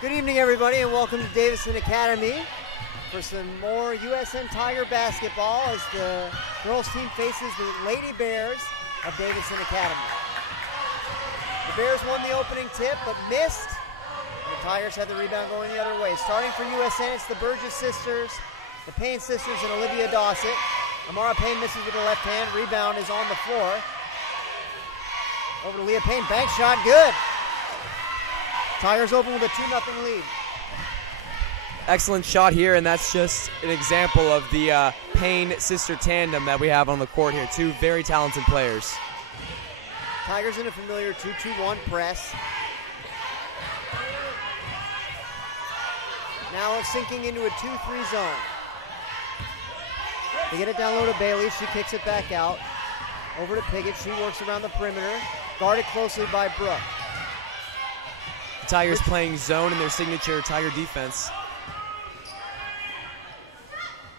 Good evening, everybody, and welcome to Davidson Academy for some more USN Tiger basketball as the girls team faces the Lady Bears of Davidson Academy. The Bears won the opening tip but missed. The Tigers had the rebound going the other way. Starting for USN, it's the Burgess sisters, the Payne sisters, and Olivia Dossett. Amara Payne misses with the left hand. Rebound is on the floor. Over to Leah Payne. Bank shot, good. Tigers open with a 2-0 lead. Excellent shot here, and that's just an example of the Payne sister tandem that we have on the court here. Two very talented players. Tigers in a familiar 2-2-1 press. Now it's sinking into a 2-3 zone. They get it down low to Bailey. She kicks it back out. Over to Piggott. She works around the perimeter. Guarded closely by Brooke. The Tigers playing zone in their signature Tiger defense.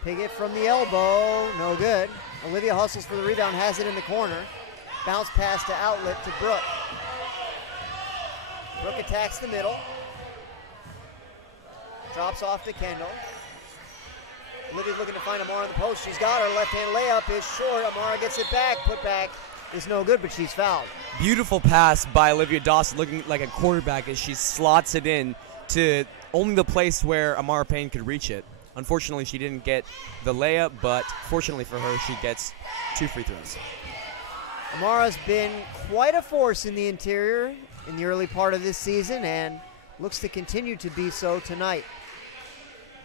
Piggott from the elbow. No good. Olivia hustles for the rebound. Has it in the corner. Bounce pass to outlet to Brooke. Brooke attacks the middle. Drops off to Kendall. Olivia's looking to find Amara in the post. She's got her left-hand layup is short. Amara gets it back. Put back is no good, but she's fouled. Beautiful pass by Olivia Dawson, looking like a quarterback as she slots it in to only the place where Amara Payne could reach it. Unfortunately, she didn't get the layup, but fortunately for her, she gets 2 free throws. Amara's been quite a force in the interior in the early part of this season and looks to continue to be so tonight.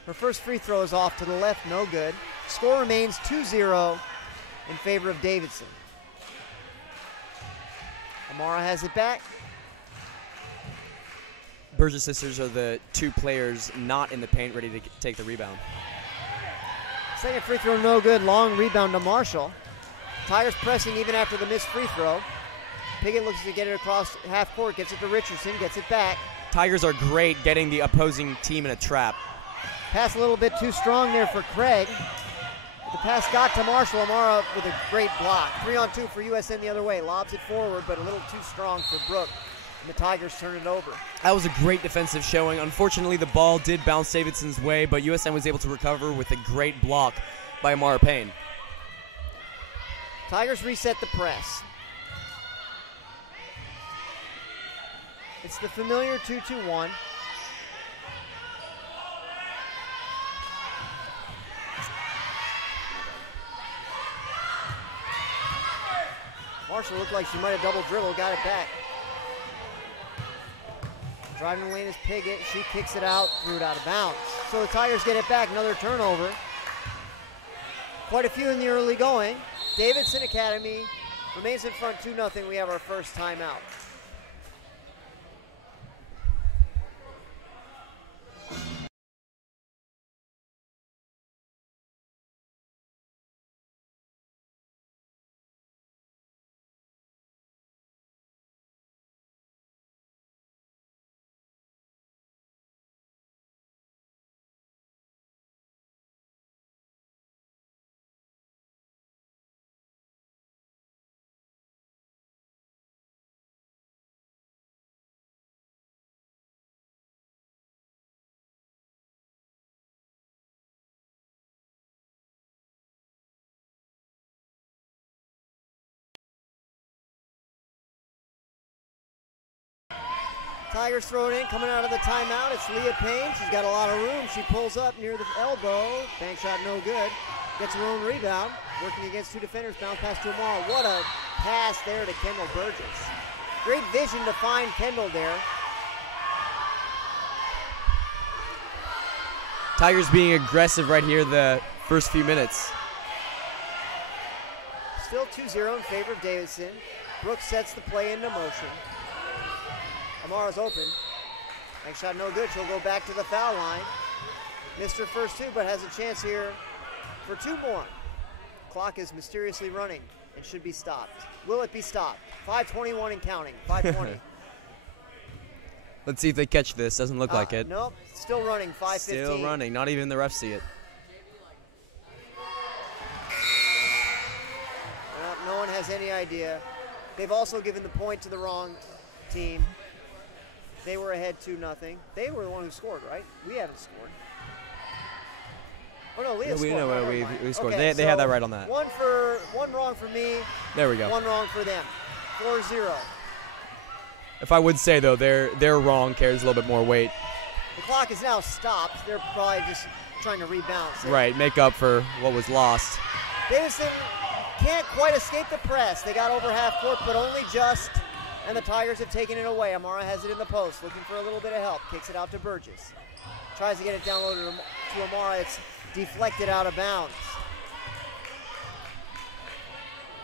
Her first free throw is off to the left, no good. Score remains 2-0 in favor of Davidson. Amara has it back. Burgess sisters are the two players not in the paint ready to take the rebound. Second free throw, no good. Long rebound to Marshall. Tigers pressing even after the missed free throw. Piggott looks to get it across half court, gets it to Richardson, gets it back. Tigers are great getting the opposing team in a trap. Pass a little bit too strong there for Craig. The pass got to Marshall. Amara with a great block. 3-on-2 for USN the other way. Lobs it forward, but a little too strong for Brooke. And the Tigers turn it over. That was a great defensive showing. Unfortunately, the ball did bounce Davidson's way, but USN was able to recover with a great block by Amara Payne. Tigers reset the press. It's the familiar 2-2-1. Marshall looked like she might have double dribbled, got it back. Driving the lane is Piggott. She kicks it out, threw it out of bounds. So the Tigers get it back, another turnover. Quite a few in the early going. Davidson Academy remains in front 2-0. We have our first timeout. Tigers throw it in, coming out of the timeout. It's Leah Payne. She's got a lot of room. She pulls up near the elbow. Bank shot no good. Gets her own rebound. Working against two defenders. Bounce pass to Amara. What a pass there to Kendall Burgess. Great vision to find Kendall there. Tigers being aggressive right here the first few minutes. Still 2-0 in favor of Davidson. Brooks sets the play into motion. Amara's open. Bank shot no good. She'll go back to the foul line. Missed her first two, but has a chance here for two more. Clock is mysteriously running and should be stopped. Will it be stopped? 5:21 and counting. 5:20. Let's see if they catch this. Doesn't look like it. Nope. Still running. 5:15. Still running. Not even the refs see it. No one has any idea. They've also given the point to the wrong team. They were ahead 2-0. They were the one who scored, right? We haven't scored. Oh no, Leah scored. We scored. Okay, They had that right on that. One wrong for me. There we go. One wrong for them. 4-0. If I would say though, their wrong carries a little bit more weight. The clock is now stopped. They're probably just trying to rebalance it. Right, make up for what was lost. Davidson can't quite escape the press. They got over half court, but only just. And the Tigers have taken it away. Amara has it in the post, looking for a little bit of help. Kicks it out to Burgess. Tries to get it down low to Amara. It's deflected out of bounds.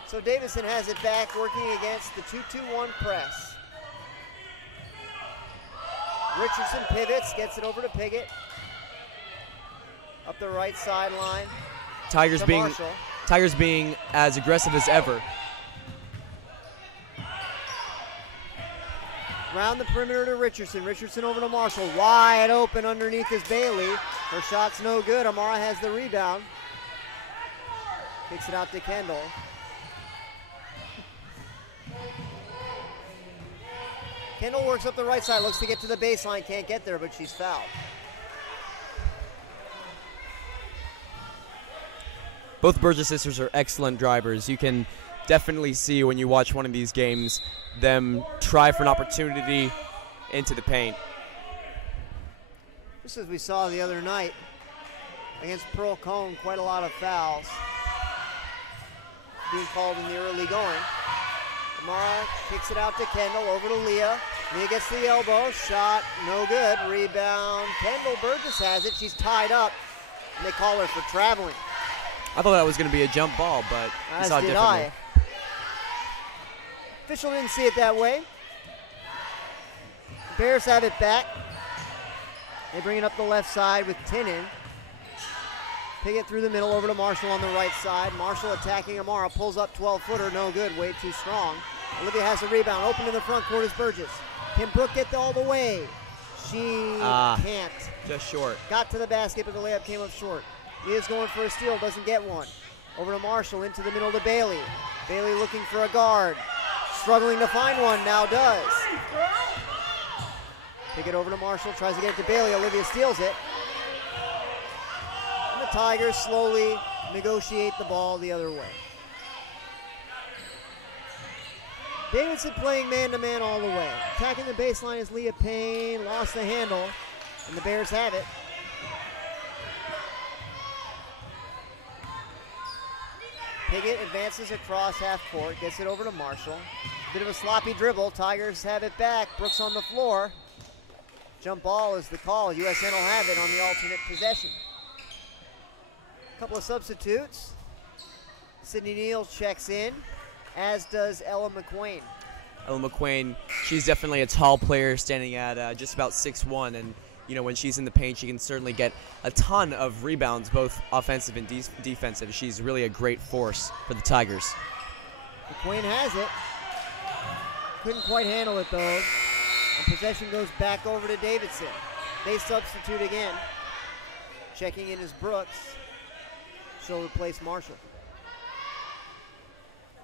So Davidson has it back, working against the 2-2-1 press. Richardson pivots, gets it over to Piggott. Up the right sideline. Tigers being as aggressive as ever. Round the perimeter to Richardson. Richardson over to Marshall. Wide open underneath is Bailey. Her shot's no good. Amara has the rebound. Kicks it out to Kendall. Kendall works up the right side. Looks to get to the baseline. Can't get there, but she's fouled. Both Burgess sisters are excellent drivers. You can definitely see when you watch one of these games them try for an opportunity into the paint. Just as we saw the other night against Pearl Cone, quite a lot of fouls being called in the early going. Amara kicks it out to Kendall, over to Leah. Leah gets the elbow, shot, no good. Rebound, Kendall. Burgess has it. She's tied up, and they call her for traveling. I thought that was going to be a jump ball, but I saw it differently. Official didn't see it that way. Bears have it back. They bring it up the left side with Tinnin. Piggott through the middle, over to Marshall on the right side. Marshall attacking Amara, pulls up 12-footer, no good, way too strong. Olivia has a rebound, open in the front court is Burgess. Can Brooke get all the way? She can't. Just short. Got to the basket, but the layup came up short. Leah's going for a steal, doesn't get one. Over to Marshall, into the middle to Bailey. Bailey looking for a guard. Struggling to find one, now does. Pick it over to Marshall, tries to get it to Bailey. Olivia steals it. And the Tigers slowly negotiate the ball the other way. Davidson playing man-to-man all the way. Attacking the baseline is Leah Payne, lost the handle, and the Bears have it. Piggott advances across half court, gets it over to Marshall. Bit of a sloppy dribble, Tigers have it back. Brooks on the floor. Jump ball is the call. USN will have it on the alternate possession. A couple of substitutes. Sydney Neal checks in, as does Ella McQuain. Ella McQuain, she's definitely a tall player, standing at just about 6'1", and you know, when she's in the paint, she can certainly get a ton of rebounds, both offensive and defensive. She's really a great force for the Tigers. McQuain has it. Couldn't quite handle it, though. And possession goes back over to Davidson. They substitute again. Checking in is Brooks. She'll replace Marshall.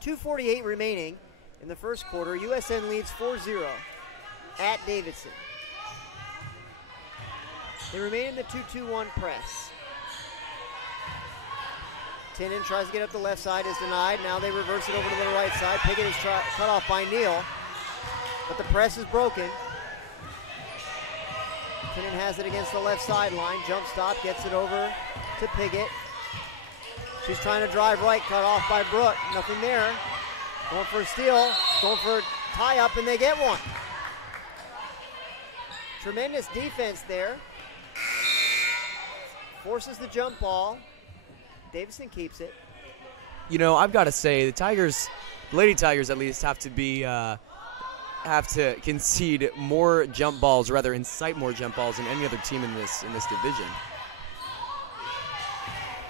2:48 remaining in the first quarter. USN leads 4-0 at Davidson. They remain in the 2-2-1 press. Tinnin tries to get up the left side, is denied. Now they reverse it over to the right side. Piggott is cut off by Neal, but the press is broken. Tinnin has it against the left sideline. Jump stop, gets it over to Piggott. She's trying to drive right, cut off by Brooke. Nothing there. Going for a steal, going for a tie-up, and they get one. Tremendous defense there. Forces the jump ball. Davidson keeps it. You know, I've got to say, the Tigers, Lady Tigers at least, have to concede more jump balls, or rather incite more jump balls than any other team in this division.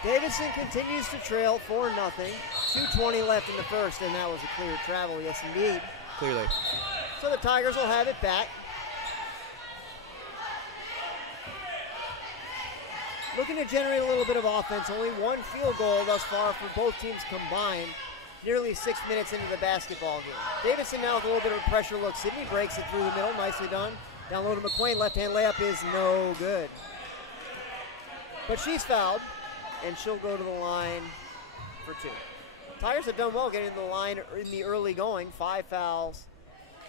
Davidson continues to trail 4-0. 2:20 left in the first, and that was a clear travel, yes indeed. Clearly. So the Tigers will have it back. Looking to generate a little bit of offense. Only one field goal thus far for both teams combined. Nearly 6 minutes into the basketball game. Davidson now with a little bit of a pressure look. Sydney breaks it through the middle. Nicely done Down low to McQuain, left-hand layup is no good. But she's fouled, and she'll go to the line for 2. Tigers have done well getting to the line in the early going. 5 fouls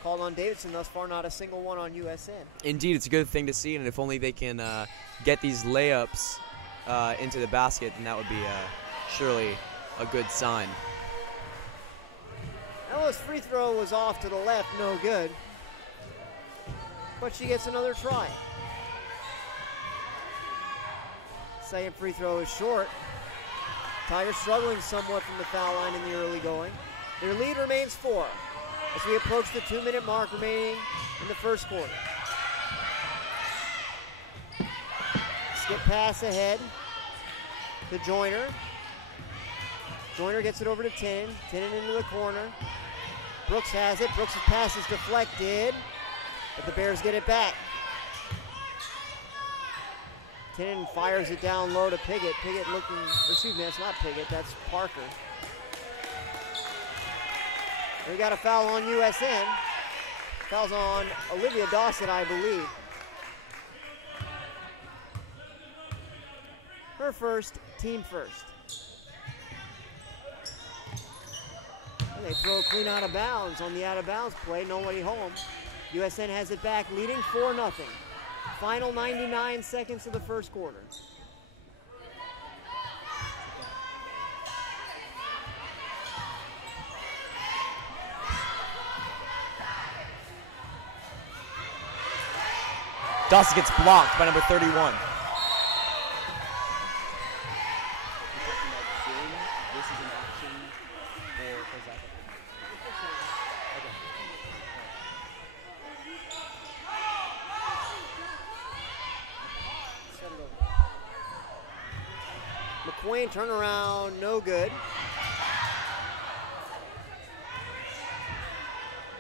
called on Davidson thus far, not a single one on USN. Indeed, it's a good thing to see, and if only they can get these layups into the basket, then that would be surely a good sign. Ella's free throw was off to the left, no good. But she gets another try. Second free throw is short. Tigers struggling somewhat from the foul line in the early going. Their lead remains 4 as we approach the 2-minute mark remaining in the first quarter. Skip pass ahead to Joyner. Joyner gets it over to Tinen. Tinen into the corner. Brooks has it. Brooks' pass is deflected, but the Bears get it back. Tinen fires it down low to Piggott. Piggott looking, excuse me, that's not Piggott, that's Parker. We got a foul on USN. Foul's on Olivia Dawson, I believe. Her first, team first. And they throw it clean out of bounds on the out of bounds play, nobody home. USN has it back, leading 4-0. Final 99 seconds of the first quarter. Dawson gets blocked by number 31. McQuain turnaround, no good.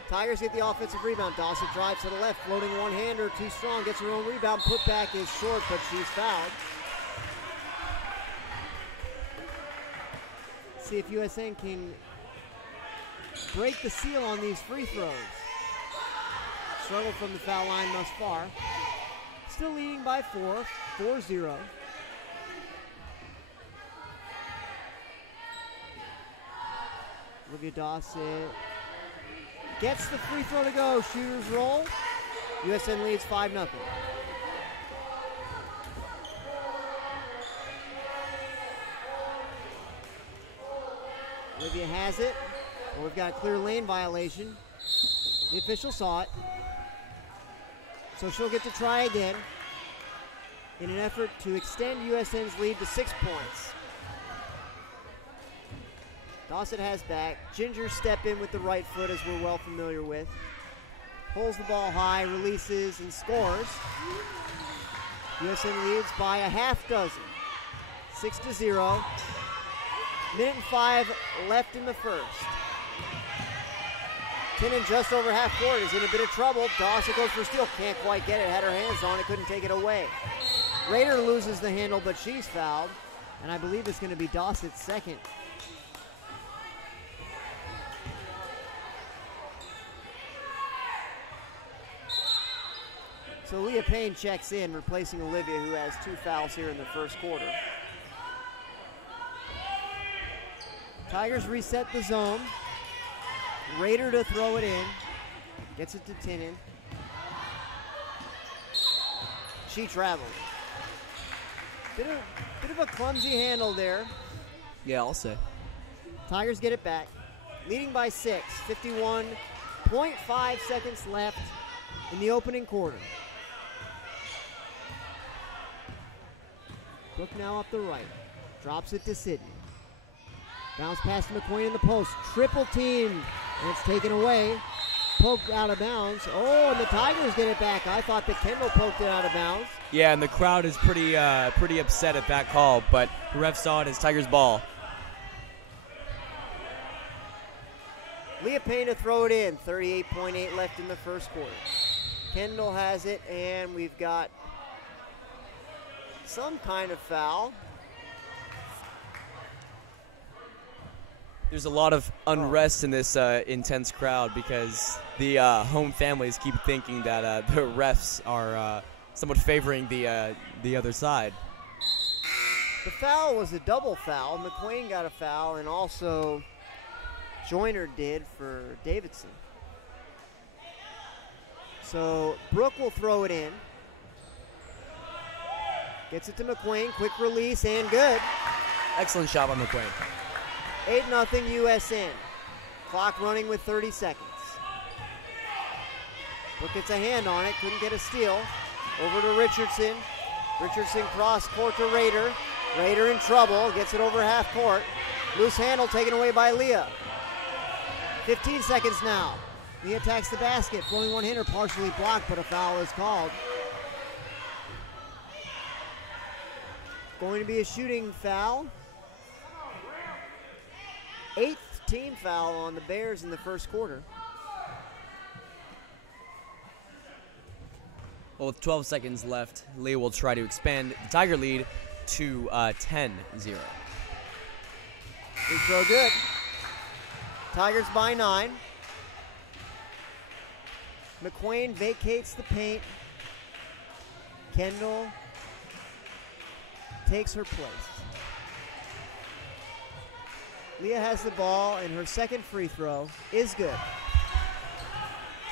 Tigers get the offensive rebound. Dawson drives to the left, floating one-hander, too strong, gets her own rebound. Putback is short, but she's fouled. See if USN can break the seal on these free throws. Struggle from the foul line thus far. Still leading by 4-0. Olivia Dawson gets the free throw to go. Shooters roll. USN leads 5-0. Olivia has it. Well, we've got a clear lane violation. The official saw it. So she'll get to try again in an effort to extend USN's lead to 6 points. Dawson has back. Ginger step in with the right foot, as we're well familiar with. Pulls the ball high, releases, and scores. USN leads by a half dozen. 6-0. Minute and 5 left in the first. Tinen just over half court is in a bit of trouble. Dawson goes for a steal. Can't quite get it. Had her hands on it. Couldn't take it away. Rader loses the handle, but she's fouled. And I believe it's going to be Dawson's second. So Leah Payne checks in, replacing Olivia, who has 2 fouls here in the first quarter. Tigers reset the zone. Rader to throw it in. Gets it to Tinen. She traveled. Bit of a clumsy handle there. Yeah, I'll say. Tigers get it back. Leading by 6. 51.5 seconds left in the opening quarter. Brooke now up the right. Drops it to Sydney. Bounce pass to McQuain in the post. Triple team. And it's taken away. Poked out of bounds. Oh, and the Tigers get it back. I thought that Kendall poked it out of bounds. Yeah, and the crowd is pretty upset at that call, but the ref saw it as Tigers ball. Leah Payne to throw it in. 38.8 left in the first quarter. Kendall has it, and we've got some kind of foul. There's a lot of unrest in this intense crowd because the home families keep thinking that the refs are somewhat favoring the other side. The foul was a double foul. McQueen got a foul, and also Joyner did for Davidson. So Brooke will throw it in. Gets it to McQueen. Quick release and good. Excellent shot by McQueen. 8-0 USN. Clock running with 30 seconds. Brooke gets a hand on it. Couldn't get a steal. Over to Richardson. Richardson cross court to Rader. Rader in trouble. Gets it over half court. Loose handle taken away by Leah. 15 seconds now. Leah attacks the basket. Flowing one-hander partially blocked, but a foul is called. Going to be a shooting foul. 8th team foul on the Bears in the first quarter. Well, with 12 seconds left, Leah will try to expand the Tiger lead to 10-0. Free throw good. Tigers by 9. McQueen vacates the paint. Kendall takes her place. Leah has the ball, and her second free throw is good.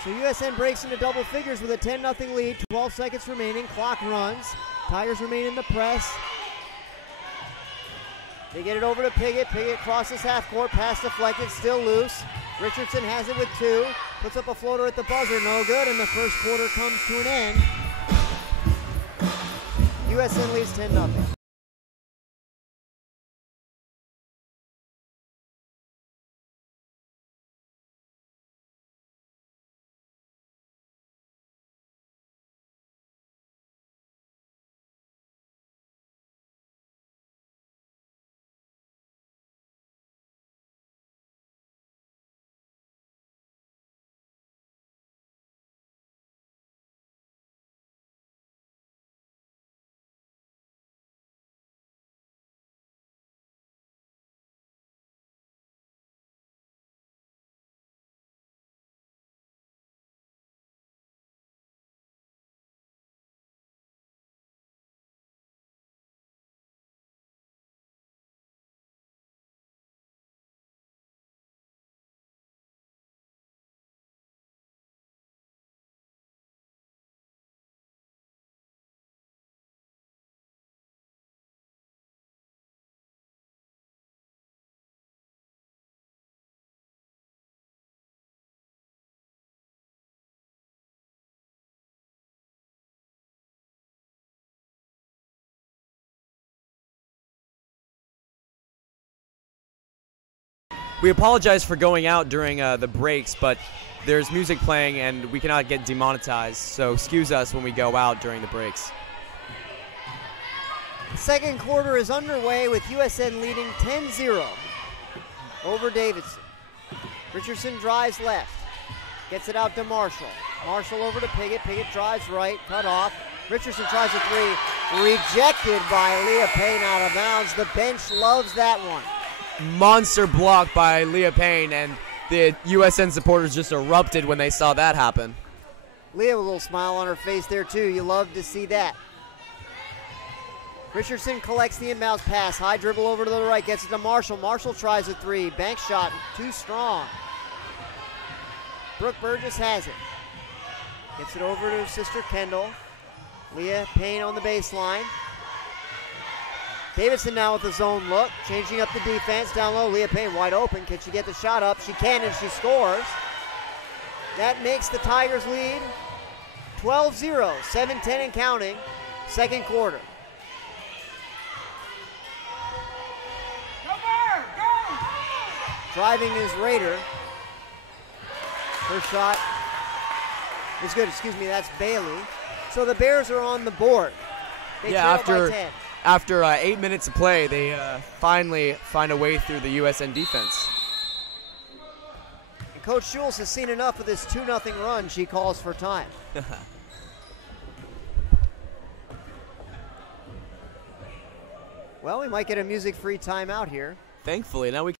So USN breaks into double figures with a 10-0 lead. 12 seconds remaining. Clock runs. Tigers remain in the press. They get it over to Piggott. Piggott crosses half court. Pass deflected. Still loose. Richardson has it with 2. Puts up a floater at the buzzer. No good. And the first quarter comes to an end. USN leads 10-0. We apologize for going out during the breaks, but there's music playing and we cannot get demonetized, so excuse us when we go out during the breaks. Second quarter is underway with USN leading 10-0 over Davidson. Richardson drives left. Gets it out to Marshall. Marshall over to Piggott. Piggott drives right. Cut off. Richardson tries a 3. Rejected by Leah Payne out of bounds. The bench loves that one. Monster block by Leah Payne, and the USN supporters just erupted when they saw that happen. Leah with a little smile on her face there too. You love to see that. Richardson collects the inbounds pass. High dribble over to the right. Gets it to Marshall. Marshall tries a 3. Bank shot too strong. Brooke Burgess has it. Gets it over to sister Kendall. Leah Payne on the baseline. Davidson now with the zone look, changing up the defense. Down low, Leah Payne wide open. Can she get the shot up? She can, and she scores. That makes the Tigers lead 12-0, 7-10 and counting, second quarter. Driving is Rader. Her shot is good. Excuse me, that's Bailey. So the Bears are on the board. They trail by 10. After 8 minutes of play, they finally find a way through the USN defense. And Coach Schultz has seen enough of this 2-0 run. She calls for time. Well, we might get a music-free timeout here. Thankfully, now we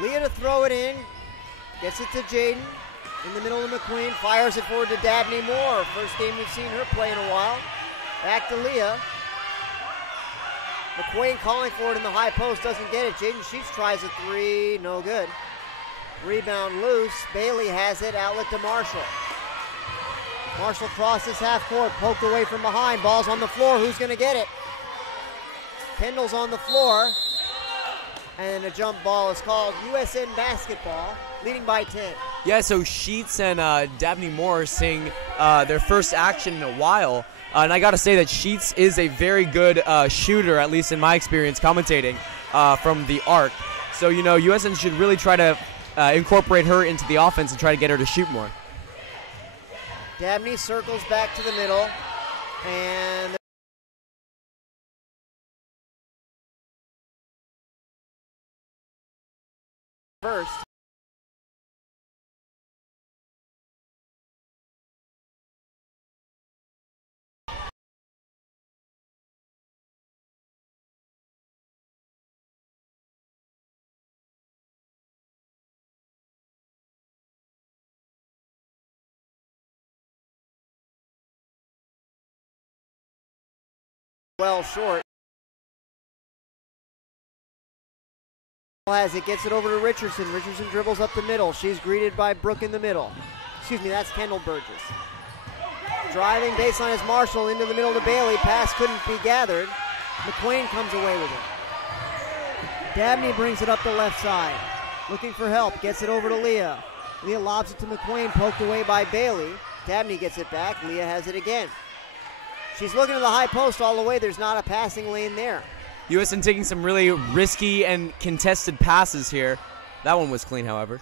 Leah to throw it in. Gets it to Jaden. In the middle of McQueen. Fires it forward to Dabney Moore. First game we've seen her play in a while. Back to Leah. McQueen calling for it in the high post. Doesn't get it. Jaden Sheets tries a three. No good. Rebound loose. Bailey has it. Outlet to Marshall. Marshall crosses half court. Poked away from behind. Ball's on the floor. Who's going to get it? Kendall's on the floor. And a jump ball is called. USN basketball, leading by 10. Yeah, so Sheets and Dabney Moore are seeing their first action in a while. And I got to say that Sheets is a very good shooter, at least in my experience commentating, from the arc. So, USN should really try to incorporate her into the offense and try to get her to shoot more. Dabney circles back to the middle. And first. Well short. Has it, gets it over to Richardson. Richardson dribbles up the middle. She's greeted by Brooke in the middle. Excuse me, that's Kendall Burgess. Driving baseline is Marshall into the middle to Bailey. Pass couldn't be gathered. McQueen comes away with it. Dabney brings it up the left side. Looking for help, gets it over to Leah. Leah lobs it to McQueen, poked away by Bailey. Dabney gets it back. Leah has it again. She's looking to the high post all the way. There's not a passing lane there. USN taking some really risky and contested passes here. That one was clean, however.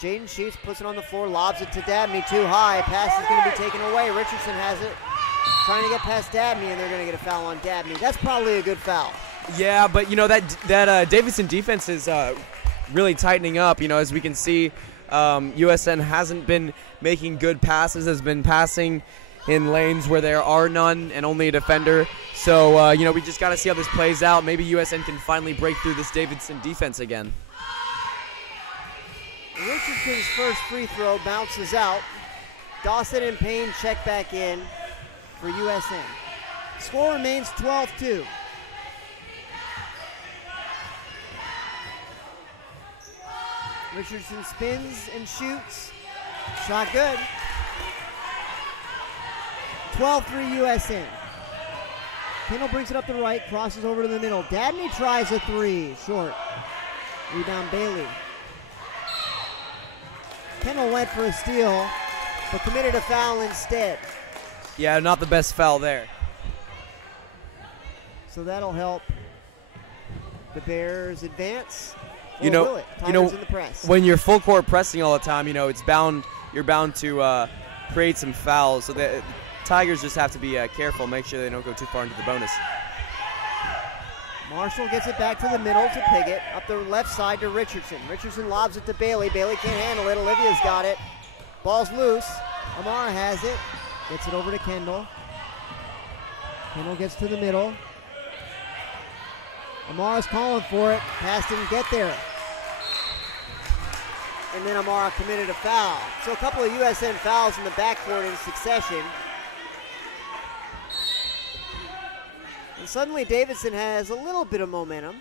Jaden Sheets puts it on the floor, lobs it to Dabney, too high. Pass is going to be taken away. Richardson has it. Trying to get past Dabney, and they're going to get a foul on Dabney. That's probably a good foul. Yeah, but that Davidson defense is really tightening up. As we can see, USN hasn't been making good passes, has been passing in lanes where there are none and only a defender. So, we just got to see how this plays out. Maybe USN can finally break through this Davidson defense again. Richardson's first free throw bounces out. Dawson and Payne check back in for USN. Score remains 12-2. Richardson spins and shoots. Shot good. 12-3 USN. Kendall brings it up the right, crosses over to the middle. Dabney tries a three, short. Rebound Bailey. Kendall went for a steal, but committed a foul instead. Yeah, not the best foul there. So that'll help the Bears advance. Or You know, will it? Tigers in the press. when you're full court pressing all the time, you're bound to create some fouls. So the Tigers just have to be careful, make sure they don't go too far into the bonus. Marshall gets it back to the middle to Piggott. Up the left side to Richardson. Richardson lobs it to Bailey. Bailey can't handle it. Olivia's got it. Ball's loose. Amara has it. Gets it over to Kendall. Kendall gets to the middle. Amara's calling for it. Pass didn't get there. And then Amara committed a foul. So a couple of USN fouls in the backcourt in succession. And suddenly Davidson has a little bit of momentum.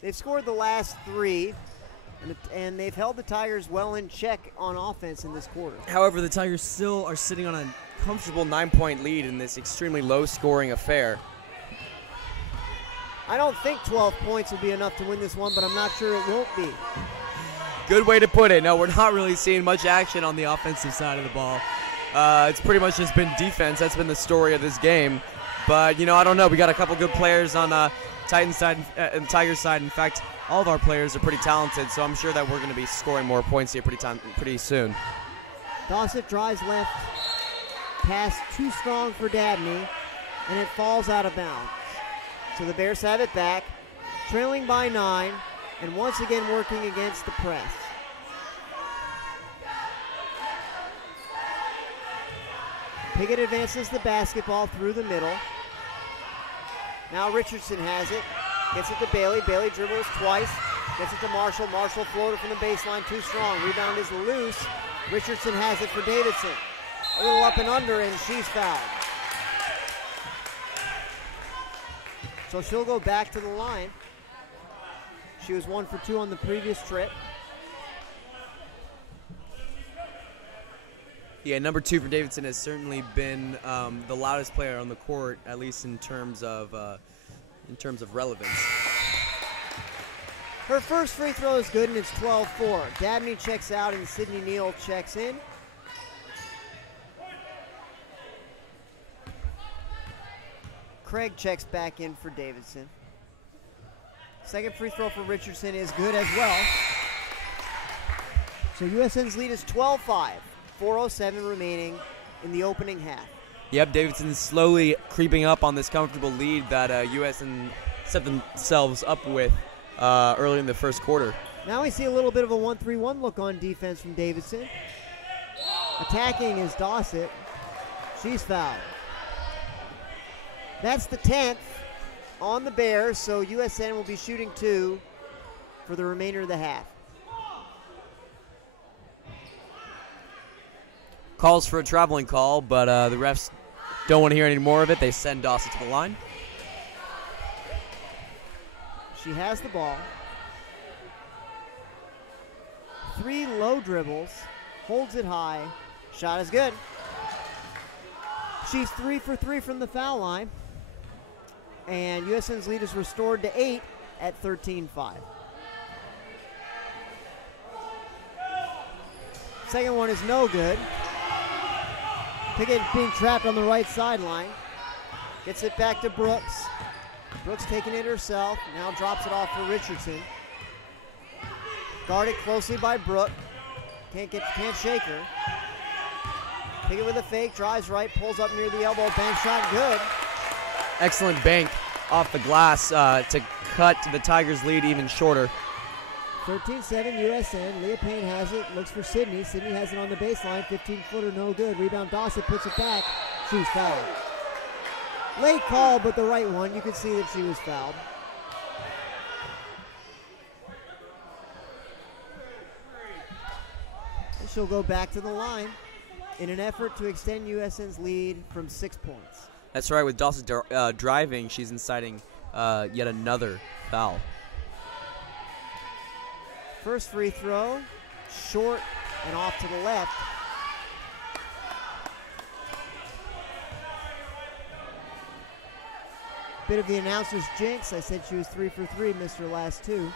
They've scored the last three, and they've held the Tigers well in check on offense in this quarter. However, the Tigers still are sitting on a comfortable 9-point lead in this extremely low-scoring affair. I don't think 12 points will be enough to win this one, but I'm not sure it won't be. Good way to put it. No, we're not really seeing much action on the offensive side of the ball. It's pretty much just been defense. That's been the story of this game. But, I don't know. We got a couple good players on Titans side and Tigers side. In fact, all of our players are pretty talented, so I'm sure that we're going to be scoring more points here pretty soon. Dawson drives left. Pass too strong for Dabney, and it falls out of bounds. So the Bears have it back, trailing by 9, and once again working against the press. Piggott advances the basketball through the middle. Now Richardson has it. Gets it to Bailey. Bailey dribbles twice. Gets it to Marshall. Marshall floater from the baseline, too strong. Rebound is loose. Richardson has it for Davidson. A little up and under, and she's fouled. So she'll go back to the line. She was 1 for 2 on the previous trip. Yeah, number 2 for Davidson has certainly been the loudest player on the court, at least in terms of relevance. Her first free throw is good, and it's 12-4. Dabney checks out, and Sydney Neal checks in. Craig checks back in for Davidson. Second free throw for Richardson is good as well. So USN's lead is 12-5. 4:07 remaining in the opening half. Yep, Davidson's slowly creeping up on this comfortable lead that USN set themselves up with early in the first quarter. Now we see a little bit of a 1-3-1 look on defense from Davidson. Attacking is Dossett. She's fouled. That's the 10th on the Bears, so USN will be shooting 2 for the remainder of the half. Calls for a traveling call, but the refs don't want to hear any more of it. They send Dossett to the line. She has the ball. 3 low dribbles, holds it high. Shot is good. She's 3 for 3 from the foul line. And USN's lead is restored to 8 at 13-5. Second one is no good. Pickett being trapped on the right sideline. Gets it back to Brooks. Brooks taking it herself. Now drops it off for Richardson. Guarded closely by Brooke. Can't shake her. Pickett with a fake, drives right, pulls up near the elbow, bank shot, good. Excellent bank off the glass to cut the Tigers' lead even shorter. 13-7 USN. Leah Payne has it, looks for Sydney. Sydney has it on the baseline, 15-footer, no good. Rebound Dossett puts it back. She's fouled. Late call, but the right one. You could see that she was fouled. And she'll go back to the line in an effort to extend USN's lead from 6 points. That's right. With Dossett driving, she's inciting yet another foul. First free throw, short and off to the left. Bit of the announcer's jinx. I said she was 3 for 3, missed her last 2.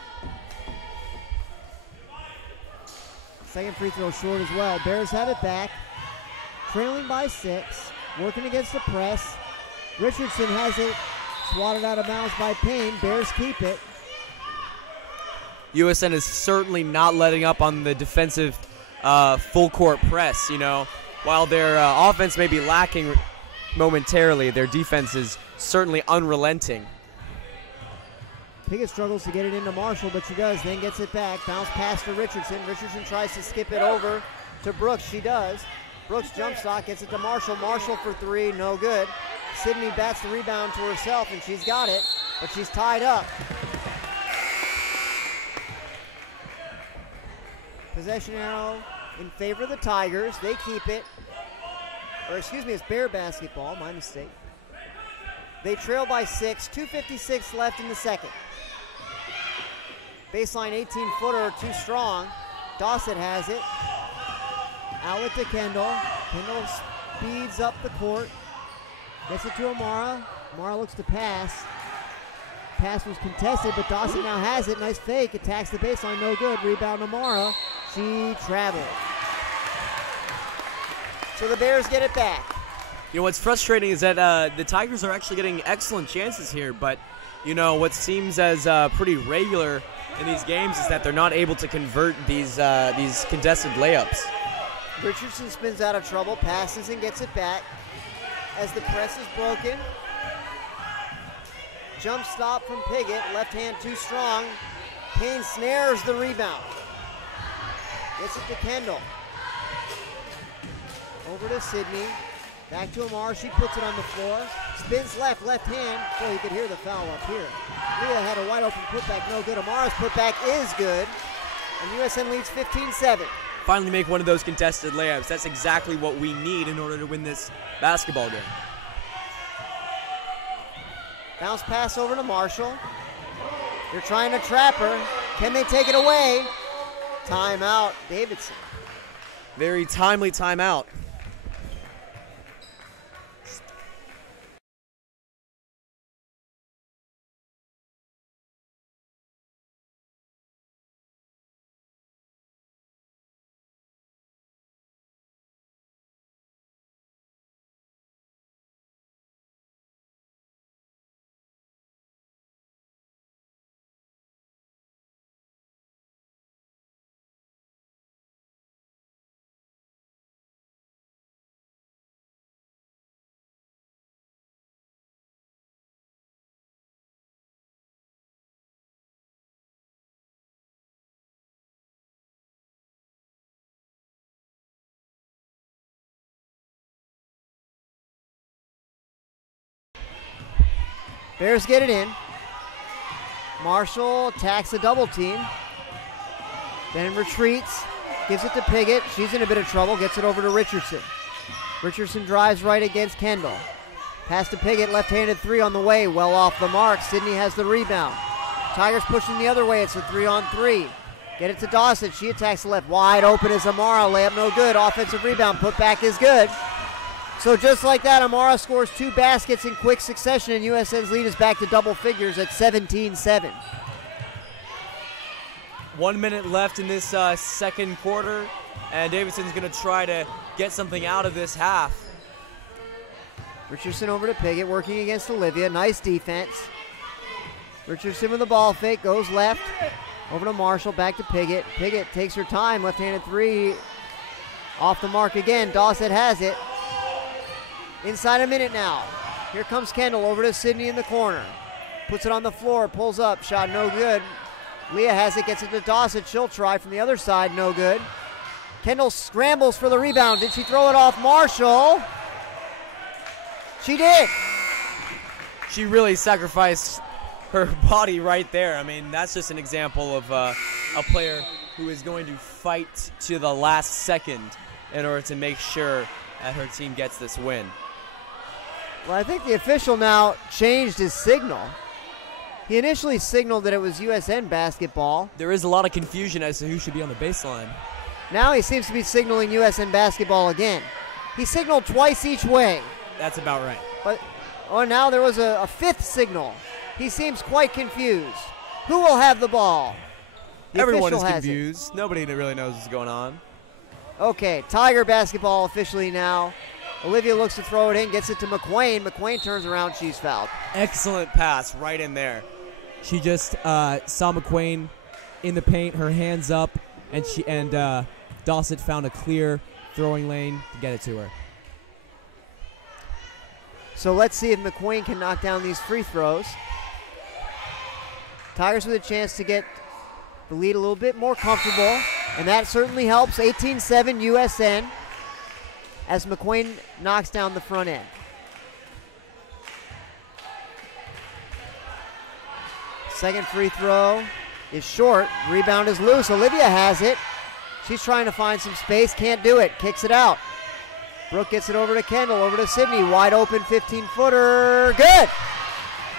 Second free throw short as well. Bears have it back. Trailing by 6. Working against the press. Richardson has it. Swatted out of bounds by Payne. Bears keep it. USN is certainly not letting up on the defensive full court press. You know, while their offense may be lacking momentarily, their defense is certainly unrelenting. Pickett struggles to get it into Marshall, but she does, then gets it back. Bounce pass to Richardson. Richardson tries to skip it over to Brooks. She does. Brooks jump shot, gets it to Marshall. Marshall for 3, no good. Sydney bats the rebound to herself, and she's got it, but she's tied up. Possession arrow in favor of the Tigers. They keep it. Or excuse me, it's Bear basketball, my mistake. They trail by 6, 2:56 left in the second. Baseline 18-footer, too strong. Dossett has it. Outlet to Kendall. Kendall speeds up the court. Gets it to Amara. Amara looks to pass. Pass was contested, but Dossett now has it. Nice fake. Attacks the baseline, no good. Rebound Amara. She traveled. So the Bears get it back. You know, what's frustrating is that the Tigers are actually getting excellent chances here, but, you know, what seems as pretty regular in these games is that they're not able to convert these contested layups. Richardson spins out of trouble, passes and gets it back as the press is broken. Jump stop from Piggott, left hand too strong. Payne snares the rebound. Gets it to Kendall. Over to Sydney. Back to Amar, she puts it on the floor. Spins left, left hand. Boy, you could hear the foul up here. Leah had a wide open putback, no good. Amara's putback is good. And USN leads 15-7. Finally make one of those contested layups. That's exactly what we need in order to win this basketball game. Bounce pass over to Marshall. They're trying to trap her. Can they take it away? Timeout, Davidson. Very timely timeout. Bears get it in. Marshall attacks a double team. Then retreats. Gives it to Piggott. She's in a bit of trouble. Gets it over to Richardson. Richardson drives right against Kendall. Pass to Piggott. Left-handed three on the way. Well off the mark. Sydney has the rebound. Tigers pushing the other way. It's a 3-on-3. Get it to Dawson. She attacks the left. Wide open is Amara. Layup no good. Offensive rebound. Putback is good. So just like that, Amara scores 2 baskets in quick succession, and USN's lead is back to double figures at 17-7. 1 minute left in this second quarter, and Davidson's going to try to get something out of this half. Richardson over to Piggott, working against Olivia. Nice defense. Richardson with the ball fake, goes left. Over to Marshall, back to Piggott. Piggott takes her time, left-handed three. Off the mark again, Dawson has it. Inside a minute now. Here comes Kendall over to Sydney in the corner. Puts it on the floor, pulls up, shot no good. Leah has it, gets it to Dawson. She'll try from the other side, no good. Kendall scrambles for the rebound. Did she throw it off Marshall? She did. She really sacrificed her body right there. I mean, that's just an example of a player who is going to fight to the last second in order to make sure that her team gets this win. Well, I think the official now changed his signal. He initially signaled that it was USN basketball. There is a lot of confusion as to who should be on the baseline. Now he seems to be signaling USN basketball again. He signaled twice each way. That's about right. But now there was a fifth signal. He seems quite confused. Who will have the ball? Everyone is confused. Nobody really knows what's going on. Okay, Tiger basketball officially now. Olivia looks to throw it in, gets it to McQuain. McQuain turns around, she's fouled. Excellent pass right in there. She just saw McQuain in the paint, her hands up, and Dawson found a clear throwing lane to get it to her. So let's see if McQuain can knock down these free throws. Tigers with a chance to get the lead a little bit more comfortable, and that certainly helps. 18-7 USN as McQuain knocks down the front end. Second free throw is short. Rebound is loose. Olivia has it. She's trying to find some space. Can't do it. Kicks it out. Brooke gets it over to Kendall. Over to Sydney. Wide open 15-footer. Good.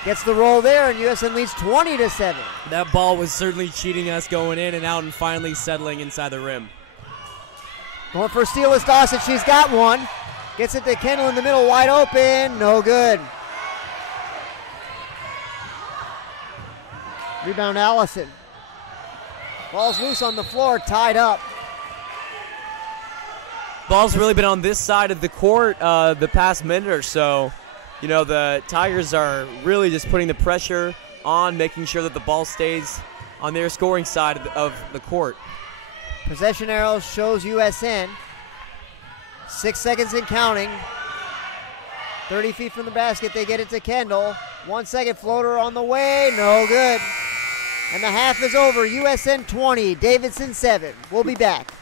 Gets the roll there, and USN leads 20-7. That ball was certainly cheating us going in and out and finally settling inside the rim. Going for a steal is Dawson. She's got one. Gets it to Kendall in the middle. Wide open. No good. Rebound Allison. Ball's loose on the floor. Tied up. Ball's really been on this side of the court the past minute or so. You know, the Tigers are really just putting the pressure on, making sure that the ball stays on their scoring side of the court. Possession arrow shows USN. 6 seconds and counting. 30 feet from the basket, they get it to Kendall. 1 second floater on the way, no good. And the half is over. USN 20, Davidson 7. We'll be back.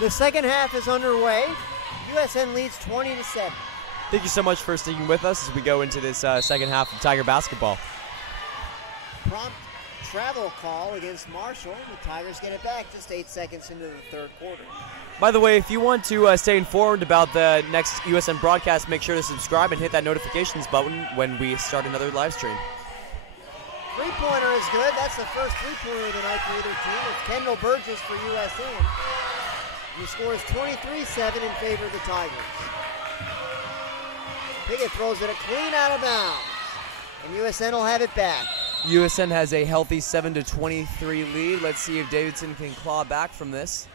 The second half is underway. USN leads 20-7. Thank you so much for sticking with us as we go into this second half of Tiger basketball. Prompt travel call against Marshall. The Tigers get it back just 8 seconds into the third quarter. By the way, if you want to stay informed about the next USN broadcast, make sure to subscribe and hit that notifications button when we start another live stream. Three-pointer is good. That's the first three-pointer of the night for either team. It's Kendall Burgess for USN. The score is 23-7 in favor of the Tigers. Piggott throws it clean out of bounds, and USN will have it back. USN has a healthy 7-23 lead. Let's see if Davidson can claw back from this.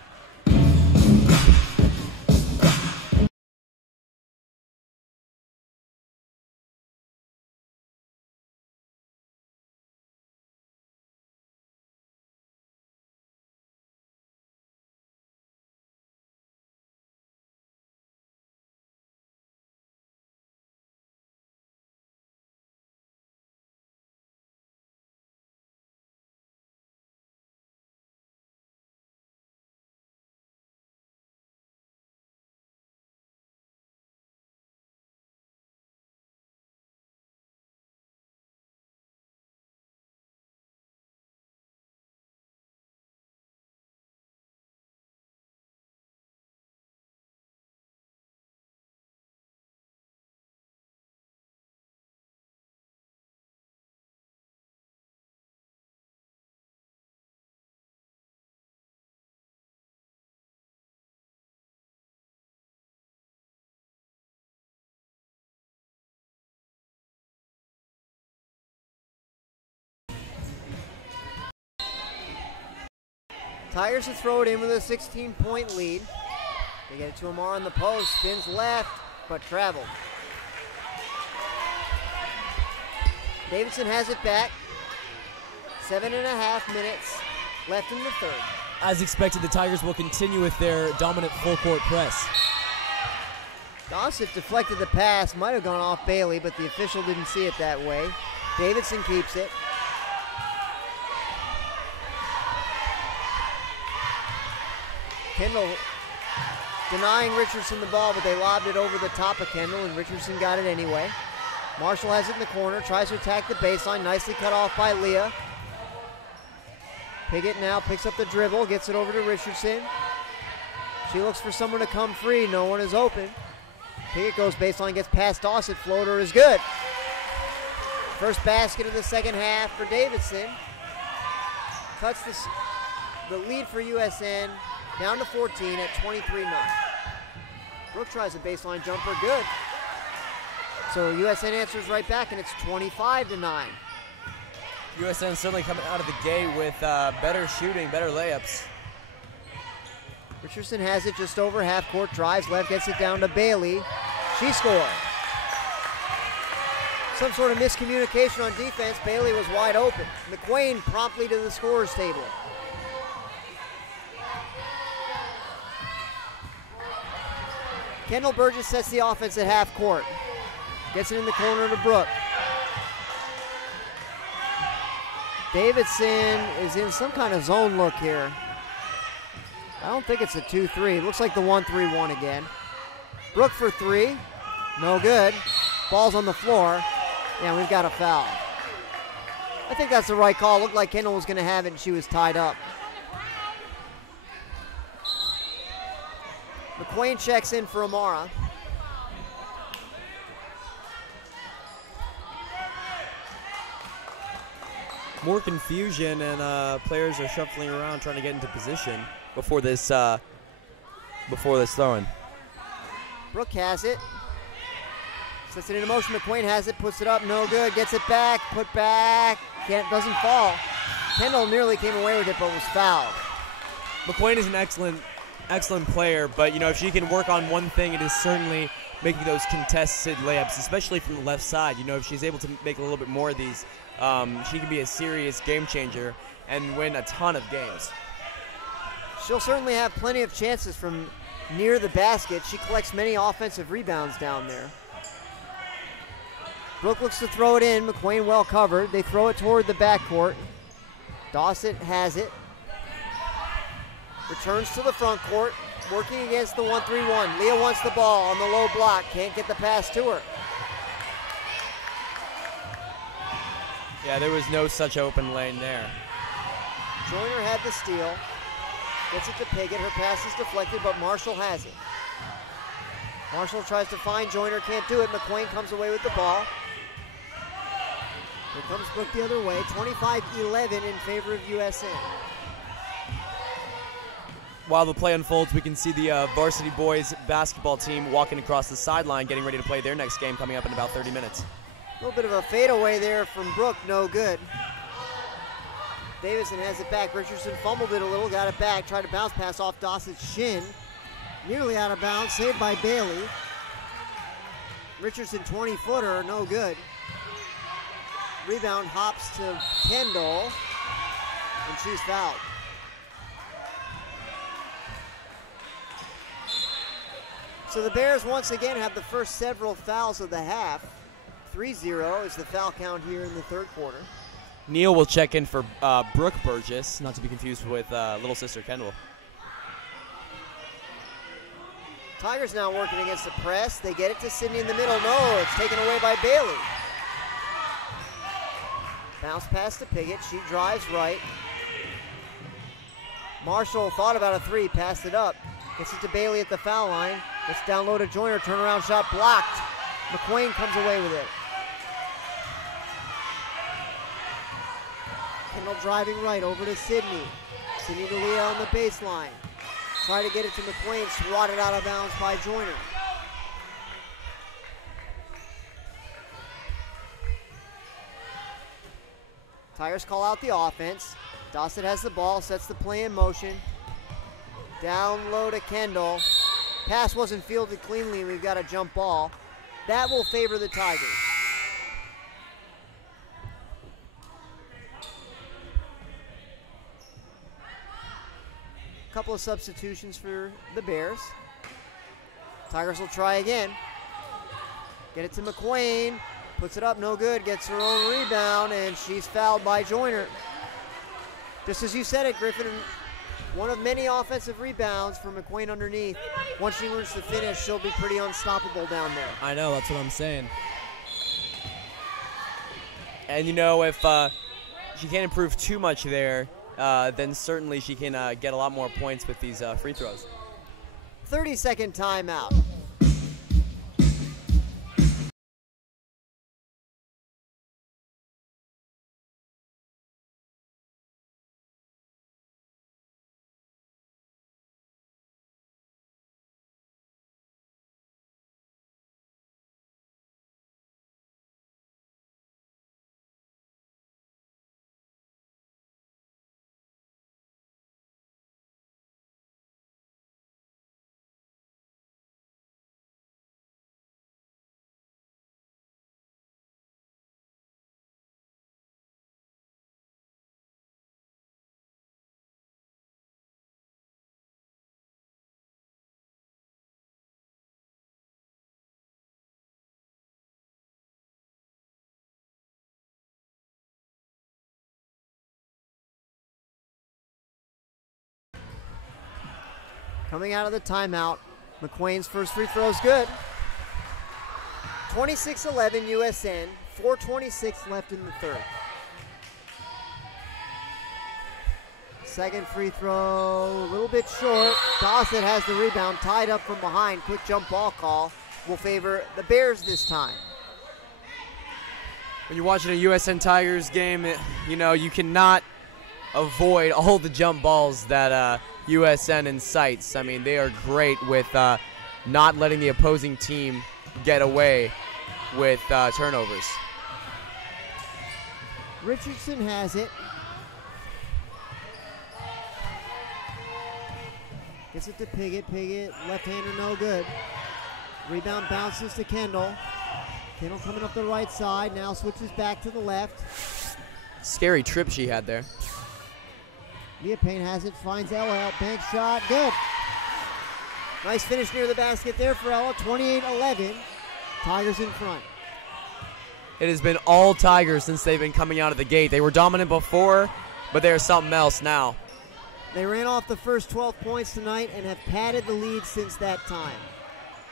Tigers to throw it in with a 16-point lead. They get it to Amar on the post. Spins left, but traveled. Davidson has it back. 7.5 minutes left in the third. As expected, the Tigers will continue with their dominant full-court press. Dossett deflected the pass. Might have gone off Bailey, but the official didn't see it that way. Davidson keeps it. Kendall denying Richardson the ball, but they lobbed it over the top of Kendall, and Richardson got it anyway. Marshall has it in the corner, tries to attack the baseline, nicely cut off by Leah. Piggott now picks up the dribble, gets it over to Richardson. She looks for someone to come free, no one is open. Piggott goes baseline, gets past Dossett, floater is good. First basket of the second half for Davidson. Cuts the lead for USN down to 14 at 23-9. Brooke tries a baseline jumper, good. So USN answers right back, and it's 25-9. USN certainly coming out of the gate with better shooting, better layups. Richardson has it just over half court, drives left, gets it down to Bailey. She scores. Some sort of miscommunication on defense. Bailey was wide open. McQuain promptly to the scorer's table. Kendall Burgess sets the offense at half court. Gets it in the corner to Brooke. Davidson is in some kind of zone look here. I don't think it's a 2-3. It looks like the 1-3-1 again. Brooke for three. No good. Ball's on the floor. Yeah, we've got a foul. I think that's the right call. Looked like Kendall was going to have it, and she was tied up. McQuain checks in for Amara. More confusion, and players are shuffling around trying to get into position before this throw-in. Brooke has it. Sets it into motion. McQuain has it, puts it up, no good. Gets it back, put back. Doesn't fall. Kendall nearly came away with it, but was fouled. McQuain is an excellent player, but if she can work on one thing, it is certainly making those contested layups, especially from the left side. If she's able to make a little bit more of these, she can be a serious game changer and win a ton of games. She'll certainly have plenty of chances from near the basket. She collects many offensive rebounds down there. Brooke looks to throw it in. McQuain well covered. They throw it toward the backcourt. Dossett has it. Returns to the front court. working against the 1-3-1. Leah wants the ball on the low block. Can't get the pass to her. Yeah, there was no such open lane there. Joyner had the steal. Gets it to Piggott. Her pass is deflected, but Marshall has it. Marshall tries to find Joyner. Can't do it. McQuain comes away with the ball. Here comes Brooke the other way. 25-11 in favor of USN. While the play unfolds, we can see the varsity boys basketball team walking across the sideline, getting ready to play their next game coming up in about 30 minutes. A little bit of a fadeaway there from Brooke, no good. Davidson has it back. Richardson fumbled it a little, got it back, tried to bounce pass off Dawson's shin. Nearly out of bounds, saved by Bailey. Richardson 20-footer, no good. Rebound hops to Kendall, and she's fouled. So the Bears once again have the first several fouls of the half. 3-0 is the foul count here in the third quarter. Neal will check in for Brooke Burgess, not to be confused with little sister Kendall. Tigers now working against the press. They get it to Sydney in the middle. No, it's taken away by Bailey. Bounce pass to Piggott. She drives right. Marshall thought about a three, passed it up. Gets it to Bailey at the foul line. Gets down low to Joyner. Turnaround shot blocked. McQuain comes away with it. Kendall driving right over to Sydney. Sydney to Leah on the baseline. Try to get it to McQuain. Swatted out of bounds by Joyner. Tigers call out the offense. Dawson has the ball, sets the play in motion. Down low to Kendall. Pass wasn't fielded cleanly. We've got a jump ball. That will favor the Tigers. Couple of substitutions for the Bears. Tigers will try again. Get it to McQuain. Puts it up, no good. Gets her own rebound, and she's fouled by Joyner. Just as you said it, Griffin, one of many offensive rebounds for McQuain underneath. Once she learns to finish, she'll be pretty unstoppable down there. I know, that's what I'm saying. And you know, if she can't improve too much there, then certainly she can get a lot more points with these free throws. 30-second timeout. Coming out of the timeout, McQuain's first free throw is good. 26-11 USN, 4:26 left in the third. Second free throw, a little bit short. Dawson has the rebound, tied up from behind. Quick jump ball call will favor the Bears this time. When you're watching a USN Tigers game, you know, you cannot avoid all the jump balls that USN incites. I mean, they are great with not letting the opposing team get away with turnovers. Richardson has it. Gets it to Piggott. Piggott, left-hander, no good. Rebound bounces to Kendall. Kendall coming up the right side. Now switches back to the left. Scary trip she had there. Leah Payne has it, finds Ella. Bank shot, good. Nice finish near the basket there for Ella. 28-11. Tigers in front. It has been all Tigers since they've been coming out of the gate. They were dominant before, but they're something else now. They ran off the first 12 points tonight and have padded the lead since that time.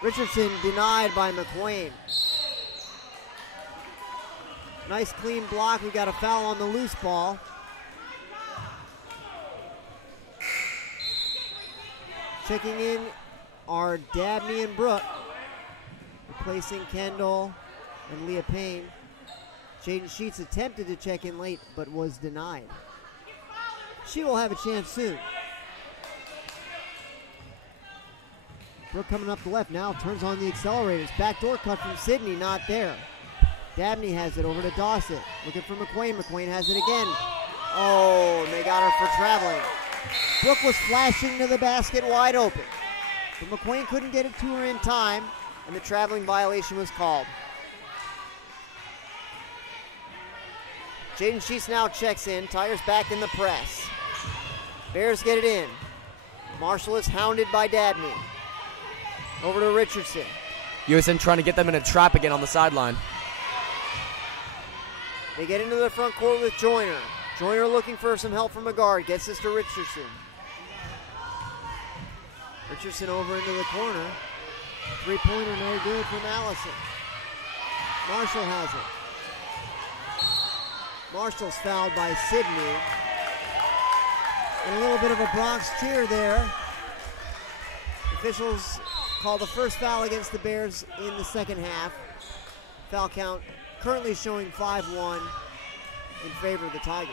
Richardson denied by McQuain. Nice clean block. We got a foul on the loose ball. Checking in are Dabney and Brooke, replacing Kendall and Leah Payne. Jaden Sheets attempted to check in late, but was denied. She will have a chance soon. Brooke coming up the left now, turns on the accelerators. Backdoor cut from Sydney, not there. Dabney has it over to Dawson. Looking for McQuain. McQuain has it again. Oh, and they got her for traveling. Brooke was flashing to the basket wide open, but McQuain couldn't get it to her in time, and the traveling violation was called. Jaden Sheets now checks in. Tigers back in the press. Bears get it in. Marshall is hounded by Dabney. Over to Richardson. USN trying to get them in a trap again on the sideline. They get into the front court with Joyner. Joyner looking for some help from a guard. Gets this to Richardson. Richardson over into the corner. Three-pointer no good from Allison. Marshall has it. Marshall's fouled by Sydney. And a little bit of a Bronx cheer there. Officials call the first foul against the Bears in the second half. Foul count currently showing 5-1 in favor of the Tigers.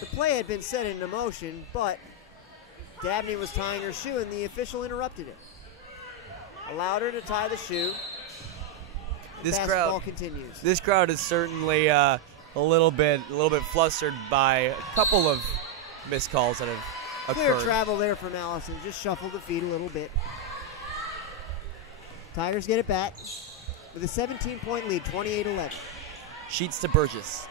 The play had been set into motion, but Dabney was tying her shoe and the official interrupted it. Allowed her to tie the shoe. Basketball continues. This crowd is certainly a little bit flustered by a couple of missed calls that have Clear occurred. travel there from Allison. Just shuffled the feet a little bit. Tigers get it back with a 17-point lead, 28-11. Sheets to Burgess.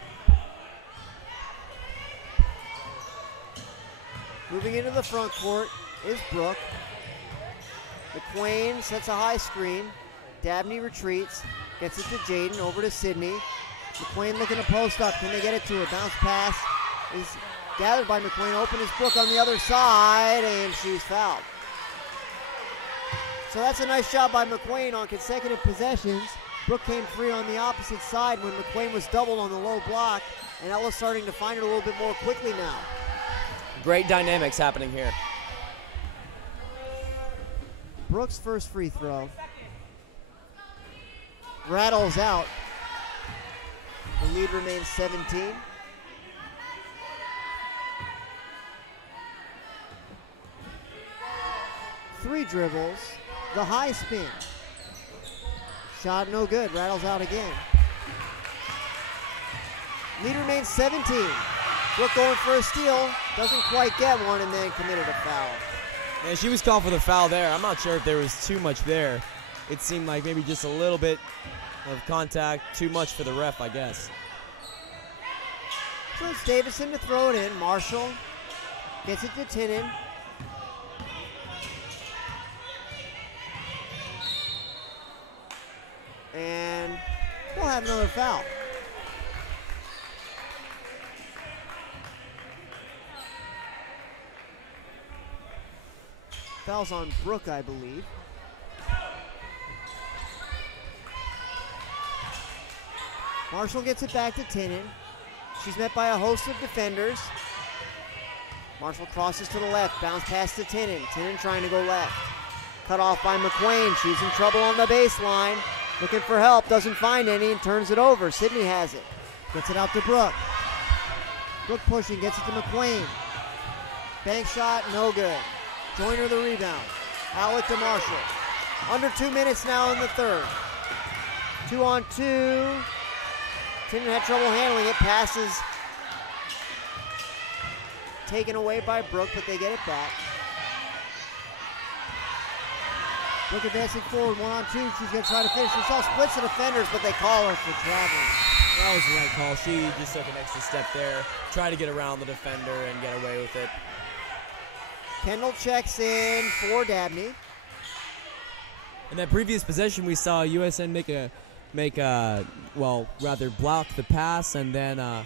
Moving into the front court is Brooke. McQuain sets a high screen. Dabney retreats. Gets it to Jaden, over to Sydney. McQuain looking to post up. Can they get it to her? Bounce pass is gathered by McQuain. Open is Brooke on the other side, and she's fouled. So that's a nice job by McQuain on consecutive possessions. Brooke came free on the opposite side when McQuain was doubled on the low block, and Ella's starting to find it a little bit more quickly now. Great dynamics happening here. Brooks' first free throw rattles out. The lead remains 17. Three dribbles, the high spin. Shot no good, rattles out again. Lead remains 17. Brooke going for a steal, doesn't quite get one, and then committed a foul. And she was called for the foul there. I'm not sure if there was too much there. It seemed like maybe just a little bit of contact, too much for the ref, I guess. So it's Davidson to throw it in. Marshall gets it to Tinnen. And we'll have another foul. Foul's on Brooke, I believe. Marshall gets it back to Tinnen. She's met by a host of defenders. Marshall crosses to the left, bounce pass to Tinnen. Tinnen trying to go left. Cut off by McQuain. She's in trouble on the baseline. Looking for help, doesn't find any, and turns it over. Sydney has it. Gets it out to Brooke. Brooke pushing, gets it to McQuain. Bank shot, no good. Joyner the rebound. Outlet to Marshall. Under 2 minutes now in the third. 2-on-2. Tinnen had trouble handling it. Passes taken away by Brooke, but they get it back. Brooke advancing forward, 1-on-2. She's going to try to finish. She saw splits the defenders, but they call her for traveling. That was the right call. She just took an extra step there, tried to get around the defender and get away with it. Kendall checks in for Dabney. In that previous possession, we saw USN make a make rather block the pass and then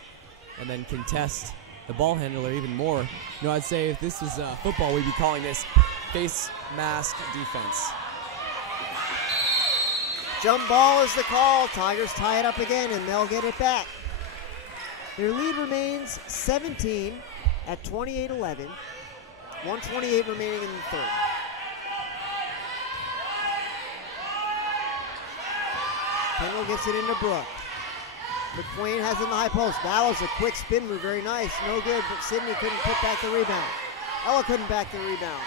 contest the ball handler even more. I'd say if this is football, we'd be calling this face mask defense. Jump ball is the call. Tigers tie it up again, and they'll get it back. Their lead remains 17 at 28-11. 1:28 remaining in the third. Kendall gets it into Brooke. McQueen has it in the high post. Battles a quick spin move, very nice. No good, but Sydney couldn't put back the rebound. Ella couldn't back the rebound.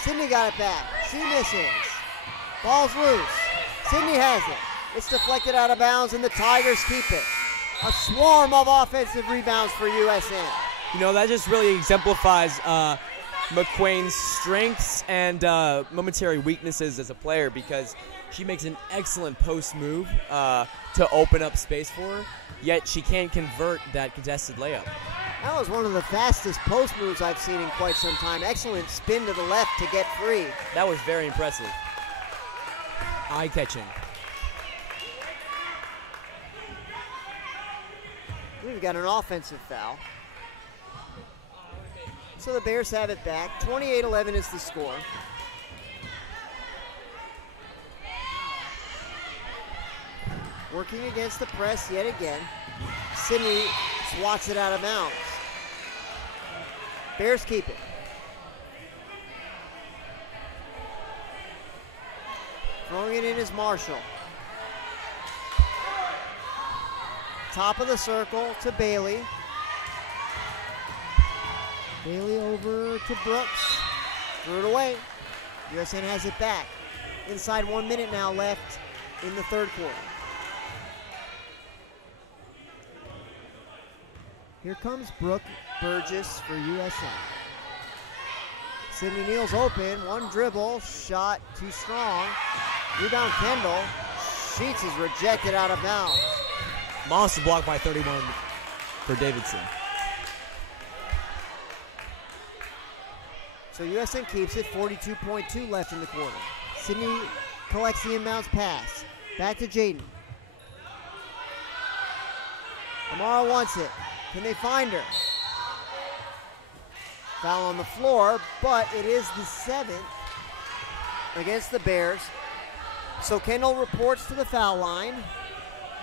Sydney got it back. She misses. Ball's loose. Sydney has it. It's deflected out of bounds, and the Tigers keep it. A swarm of offensive rebounds for USN. That just really exemplifies McQueen's strengths and momentary weaknesses as a player, because she makes an excellent post move to open up space for her, yet she can't convert that contested layup. That was one of the fastest post moves I've seen in quite some time. Excellent spin to the left to get free. That was very impressive. Eye-catching. We've got an offensive foul. So the Bears have it back. 28-11 is the score. Working against the press yet again. Sydney swats it out of bounds. Bears keep it. Throwing it in is Marshall. Top of the circle to Bailey. Bailey over to Brooks. Threw it away. USN has it back. Inside 1 minute now left in the third quarter. Here comes Brooke Burgess for USN. Sydney Neal's open. One dribble. Shot too strong. Rebound Kendall. Sheets is rejected out of bounds. Monster block by 31 for Davidson. So USN keeps it, 42.2 left in the quarter. Sydney collects the inbounds pass. Back to Jaden. Amara wants it. Can they find her? Foul on the floor, but it is the 7th against the Bears. So Kendall reports to the foul line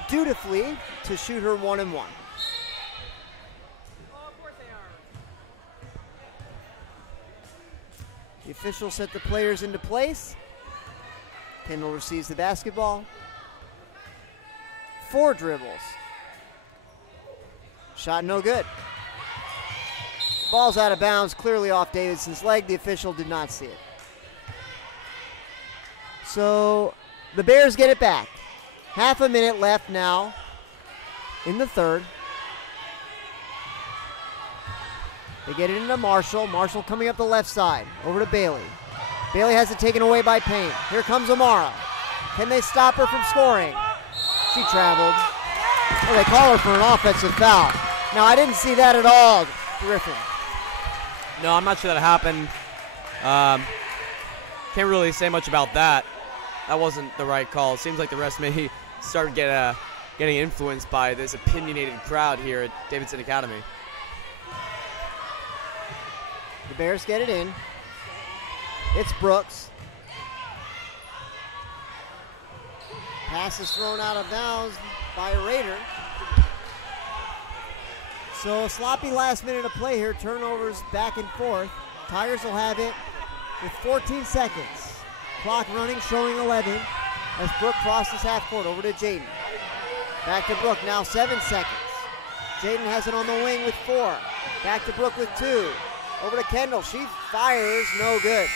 dutifully to shoot her 1-and-1. The officials set the players into place. Kendall receives the basketball. 4 dribbles. Shot no good. Ball's out of bounds, clearly off Davidson's leg. The official did not see it. So the Bears get it back. Half a minute left now in the third. They get it into Marshall. Marshall coming up the left side. Over to Bailey. Bailey has it taken away by Payne. Here comes Amara. Can they stop her from scoring? She traveled. Well, they call her for an offensive foul. Now, I didn't see that at all, Griffin. No, I'm not sure that happened. Can't really say much about that. That wasn't the right call. It seems like the refs may start getting influenced by this opinionated crowd here at Davidson Academy. The Bears get it in. It's Brooks. Pass is thrown out of bounds by a Raider. So a sloppy last minute of play here. Turnovers back and forth. Tigers will have it with 14 seconds. Clock running, showing 11 as Brooke crosses half court over to Jaden. Back to Brooke, now 7 seconds. Jaden has it on the wing with 4. Back to Brooke with 2. Over to Kendall, she fires, no good.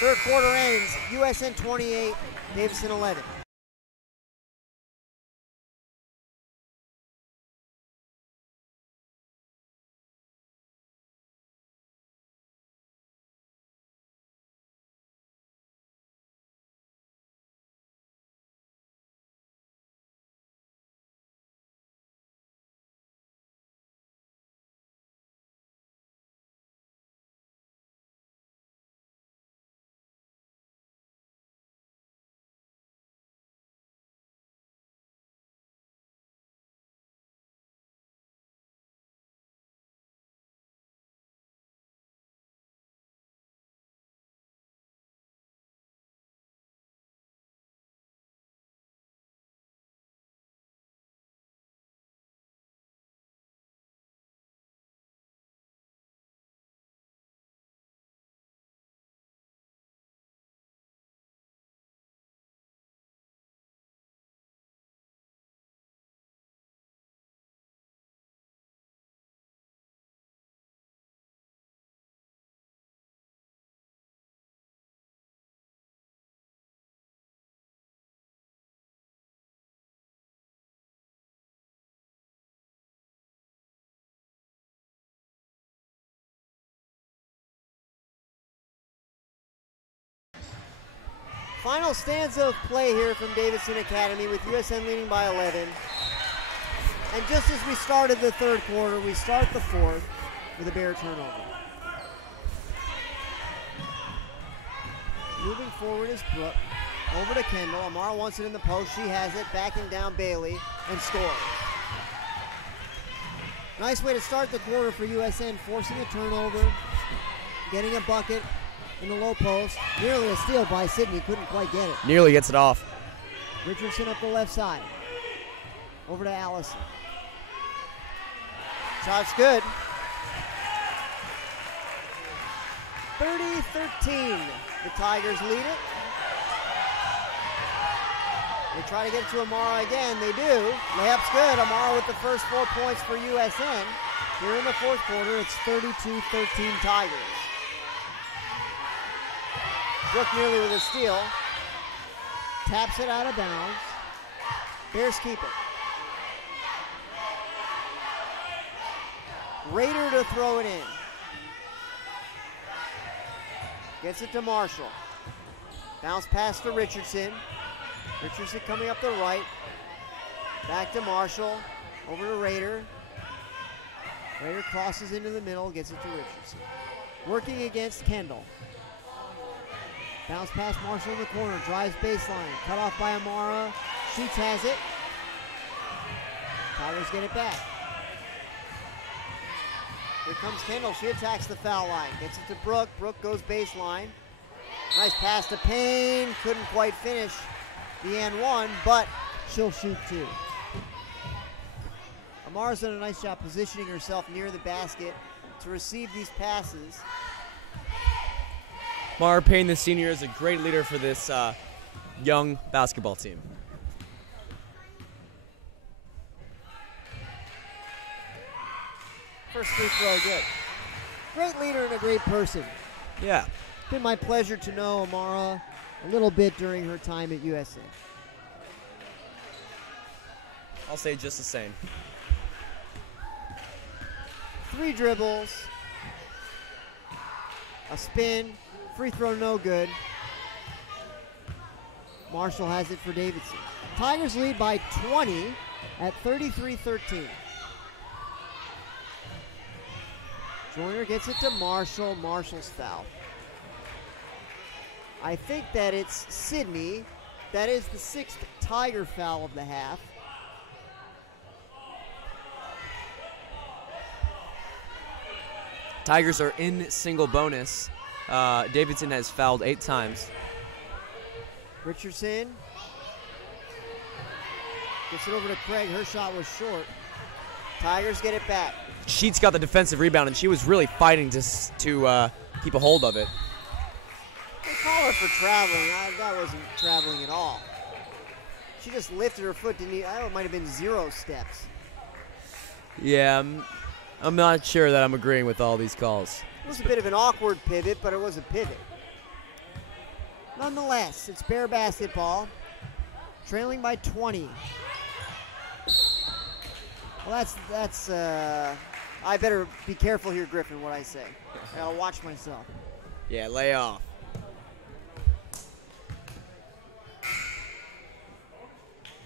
Third quarter ends, USN 28, Davidson 11. Final stanza of play here from Davidson Academy with USN leading by 11. And just as we started the third quarter, we start the fourth with a Bear turnover. Moving forward is Brooke. Over to Kendall. Amara wants it in the post. She has it. Backing down Bailey and scores. Nice way to start the quarter for USN, forcing a turnover, getting a bucket in the low post. Nearly a steal by Sydney. Couldn't quite get it. Nearly gets it off. Richardson up the left side. Over to Allison. Shot's good. 30-13. The Tigers lead it. They try to get it to Amara again. They do. Layup's good. Amara with the first 4 points for USN. Here in the fourth quarter, it's 32-13 Tigers. Brooke nearly with a steal. Taps it out of bounds. Bears keep it. Raider to throw it in. Gets it to Marshall. Bounce pass to Richardson. Richardson coming up the right. Back to Marshall. Over to Raider. Raider crosses into the middle, gets it to Richardson. Working against Kendall. Bounce pass Marshall in the corner. Drives baseline. Cut off by Amara. Sheets has it. Tigers get it back. Here comes Kendall. She attacks the foul line. Gets it to Brooke. Brooke goes baseline. Nice pass to Payne. Couldn't quite finish the and one, but she'll shoot two. Amara's done a nice job positioning herself near the basket to receive these passes. Mara Payne, the senior, is a great leader for this young basketball team. First free throw, good. Great leader and a great person. Yeah. It's been my pleasure to know Amara a little bit during her time at USN. I'll say just the same. 3 dribbles, a spin, free throw no good. Marshall has it for Davidson. Tigers lead by 20 at 33-13. Joyner gets it to Marshall. Marshall's foul. I think that it's Sydney. That is the 6th Tiger foul of the half. Tigers are in single bonus. Davidson has fouled 8 times. Richardson gets it over to Craig. Her shot was short. Tigers get it back. Sheets got the defensive rebound, and she was really fighting to keep a hold of it. They call her for traveling. That wasn't traveling at all. She just lifted her foot. It might have been 0 steps. Yeah, I'm not sure that I'm agreeing with all these calls. It was a bit of an awkward pivot, but it was a pivot. Nonetheless, it's Bear basketball, trailing by 20. Well, that's. I better be careful here, Griffin, what I say. I'll watch myself. Yeah, lay off.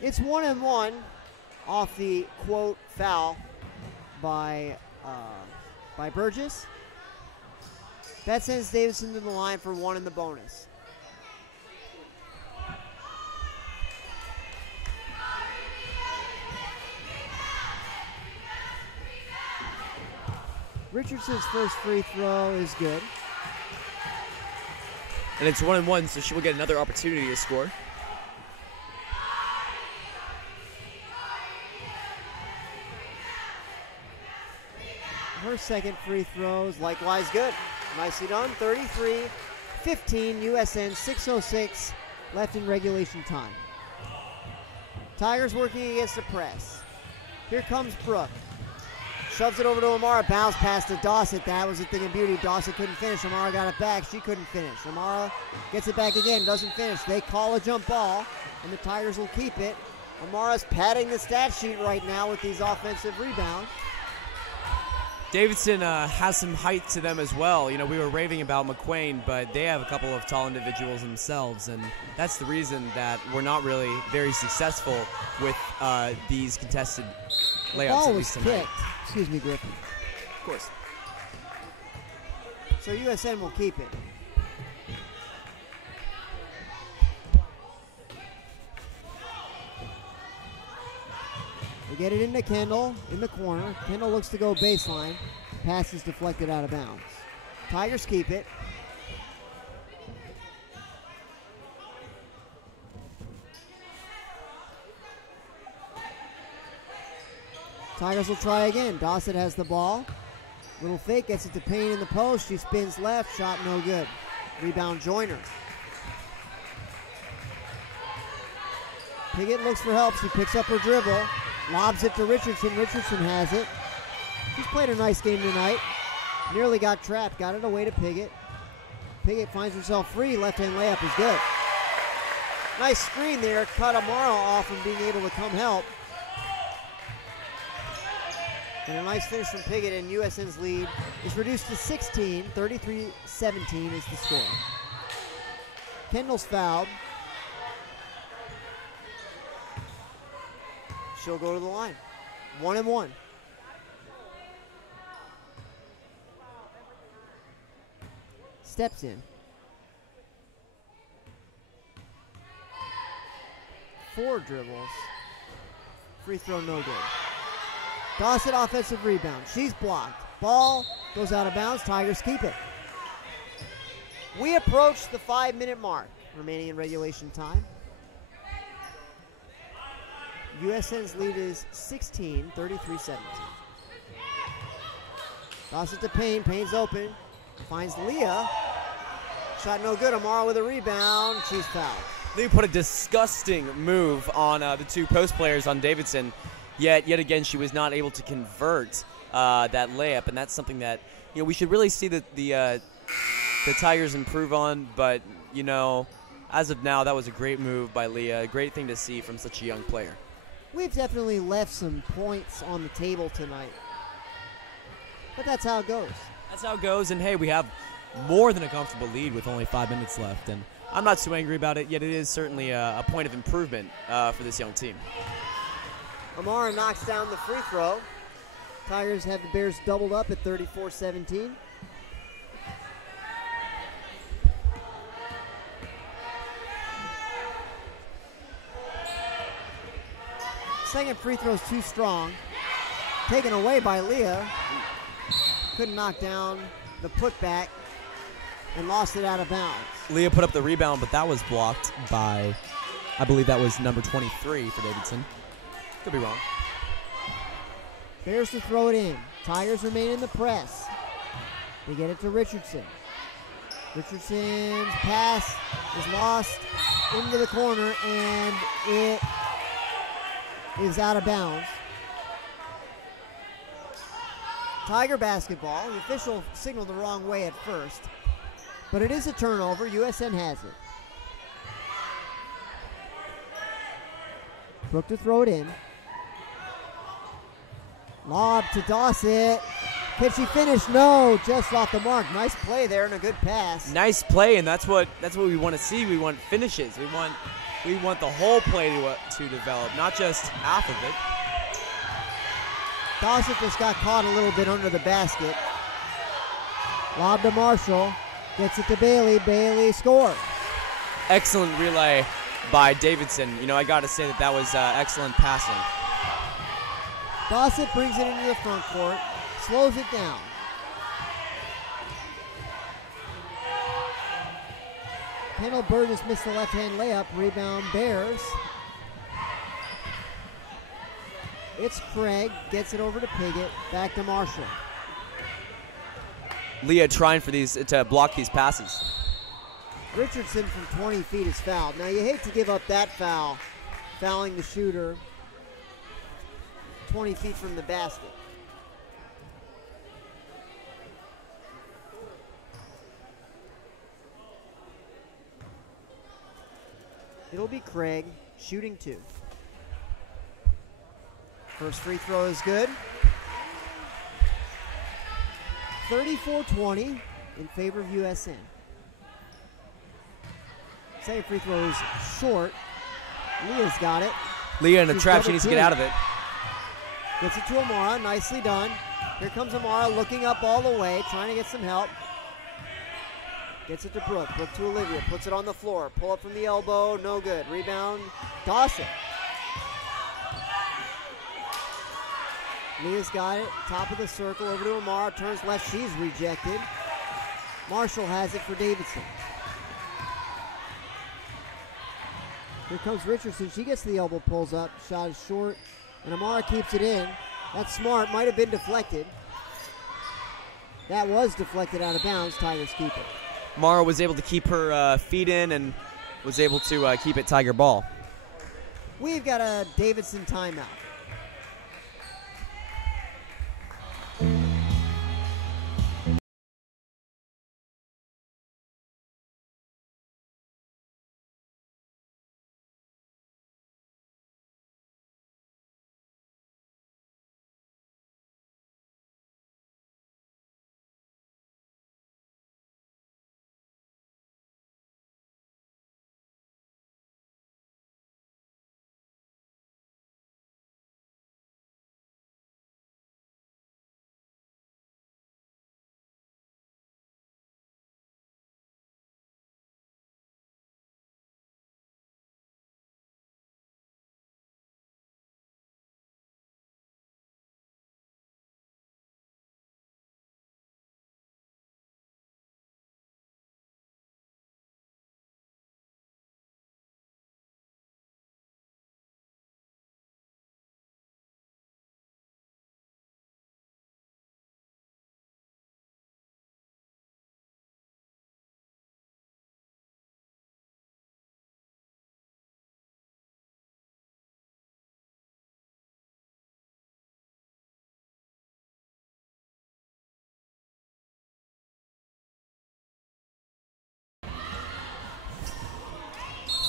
It's 1-1 off the quote foul by Burgess. That sends Davidson to the line for 1 in the bonus. Richardson's first free throw is good. And it's 1-1, so she will get another opportunity to score. Her second free throw is likewise good. Nicely done. 33-15 USN, 6:06 left in regulation time. Tigers working against the press. Here comes Brooke. Shoves it over to Amara. Bounce pass to Dawson. That was a thing of beauty. Dawson couldn't finish. Amara got it back. She couldn't finish. Amara gets it back again. Doesn't finish. They call a jump ball, and the Tigers will keep it. Amara's padding the stat sheet right now with these offensive rebounds. Davidson has some height to them as well. You know, we were raving about McQuain, but they have a couple of tall individuals themselves, and that's the reason that we're not really very successful with these contested layups. The ball at was least tonight. kicked. Excuse me, Griffin. Of course. So USN will keep it. They get it into Kendall in the corner. Kendall looks to go baseline. Pass is deflected out of bounds. Tigers keep it. Tigers will try again. Dawson has the ball. Little fake, gets it to Payne in the post. She spins left, shot no good. Rebound Joyner. Piggott looks for help. She picks up her dribble. Lobs it to Richardson. Richardson has it. She's played a nice game tonight. Nearly got trapped. Got it away to Piggott. Piggott finds herself free. Left-hand layup is good. Nice screen there. Cut Amaro off from being able to come help. And a nice finish from Piggott, and USN's lead is reduced to 16. 33-17 is the score. Kendall's fouled. She'll go to the line. 1-1. Steps in. 4 dribbles. Free throw no good. Dawson offensive rebound. She's blocked. Ball goes out of bounds. Tigers keep it. We approach the 5-minute mark remaining in regulation time. USN's lead is 16, 33-17. Toss it to Payne. Payne's open. Finds Leah. Shot no good. Amaro with a rebound. She's fouled. They put a disgusting move on the 2 post players on Davidson. Yet again, she was not able to convert that layup, and that's something that we should really see the Tigers improve on. But as of now, that was a great move by Leah. A great thing to see from such a young player. We've definitely left some points on the table tonight, but that's how it goes. That's how it goes, and hey, we have more than a comfortable lead with only 5 minutes left, and I'm not too angry about it. Yet it is certainly a point of improvement for this young team. Amara knocks down the free throw. Tigers have the Bears doubled up at 34-17. Second free throw is too strong. Taken away by Leah. Couldn't knock down the putback and lost it out of bounds. Leah put up the rebound, but that was blocked by, I believe that was number 23 for Davidson. Could be wrong. Bears to throw it in. Tigers remain in the press. They get it to Richardson. Richardson's pass is lost into the corner, and it is out of bounds. Tiger basketball. The official signaled the wrong way at first, but it is a turnover. USN has it. Brooke to throw it in. Lob to Dawson. Can she finish? No, just off the mark. Nice play there and a good pass. Nice play, and that's what we want to see. We want finishes. We want the whole play to develop, not just half of it. Dawson just got caught a little bit under the basket. Lob to Marshall. Gets it to Bailey. Bailey scores. Excellent relay by Davidson. I got to say that was excellent passing. Dawson brings it into the front court. Slows it down. Kendall Burgess missed the left-hand layup. Rebound Bears. It's Craig. Gets it over to Piggott. Back to Marshall. Leah trying to block these passes. Richardson from 20 feet is fouled. Now you hate to give up that foul. Fouling the shooter 20 feet from the basket. It'll be Craig shooting 2. First free throw is good. 34-20 in favor of USN. Second free throw is short. Leah's got it. Leah in the She's trap. She double needs to get out of it. Gets it to Amara. Nicely done. Here comes Amara looking up all the way, trying to get some help. Gets it to Brooke. Brooke to Olivia. Puts it on the floor. Pull up from the elbow. No good. Rebound. Dawson. Leah's got it. Top of the circle. Over to Amara. Turns left. She's rejected. Marshall has it for Davidson. Here comes Richardson. She gets the elbow, pulls up. Shot is short. And Amara keeps it in. That's smart. Might have been deflected. That was deflected out of bounds. Tigers keep it. Mara was able to keep her feet in and was able to keep it Tiger ball. We've got a Davidson timeout.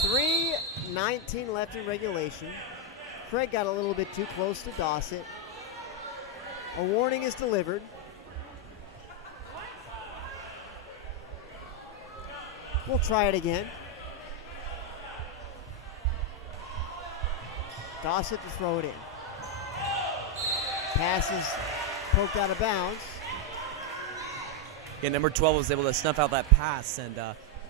.3:19 left in regulation. Craig got a little bit too close to Dossett. A warning is delivered. We'll try it again. Dossett to throw it in. Pass is poked out of bounds. Yeah, number 12 was able to snuff out that pass and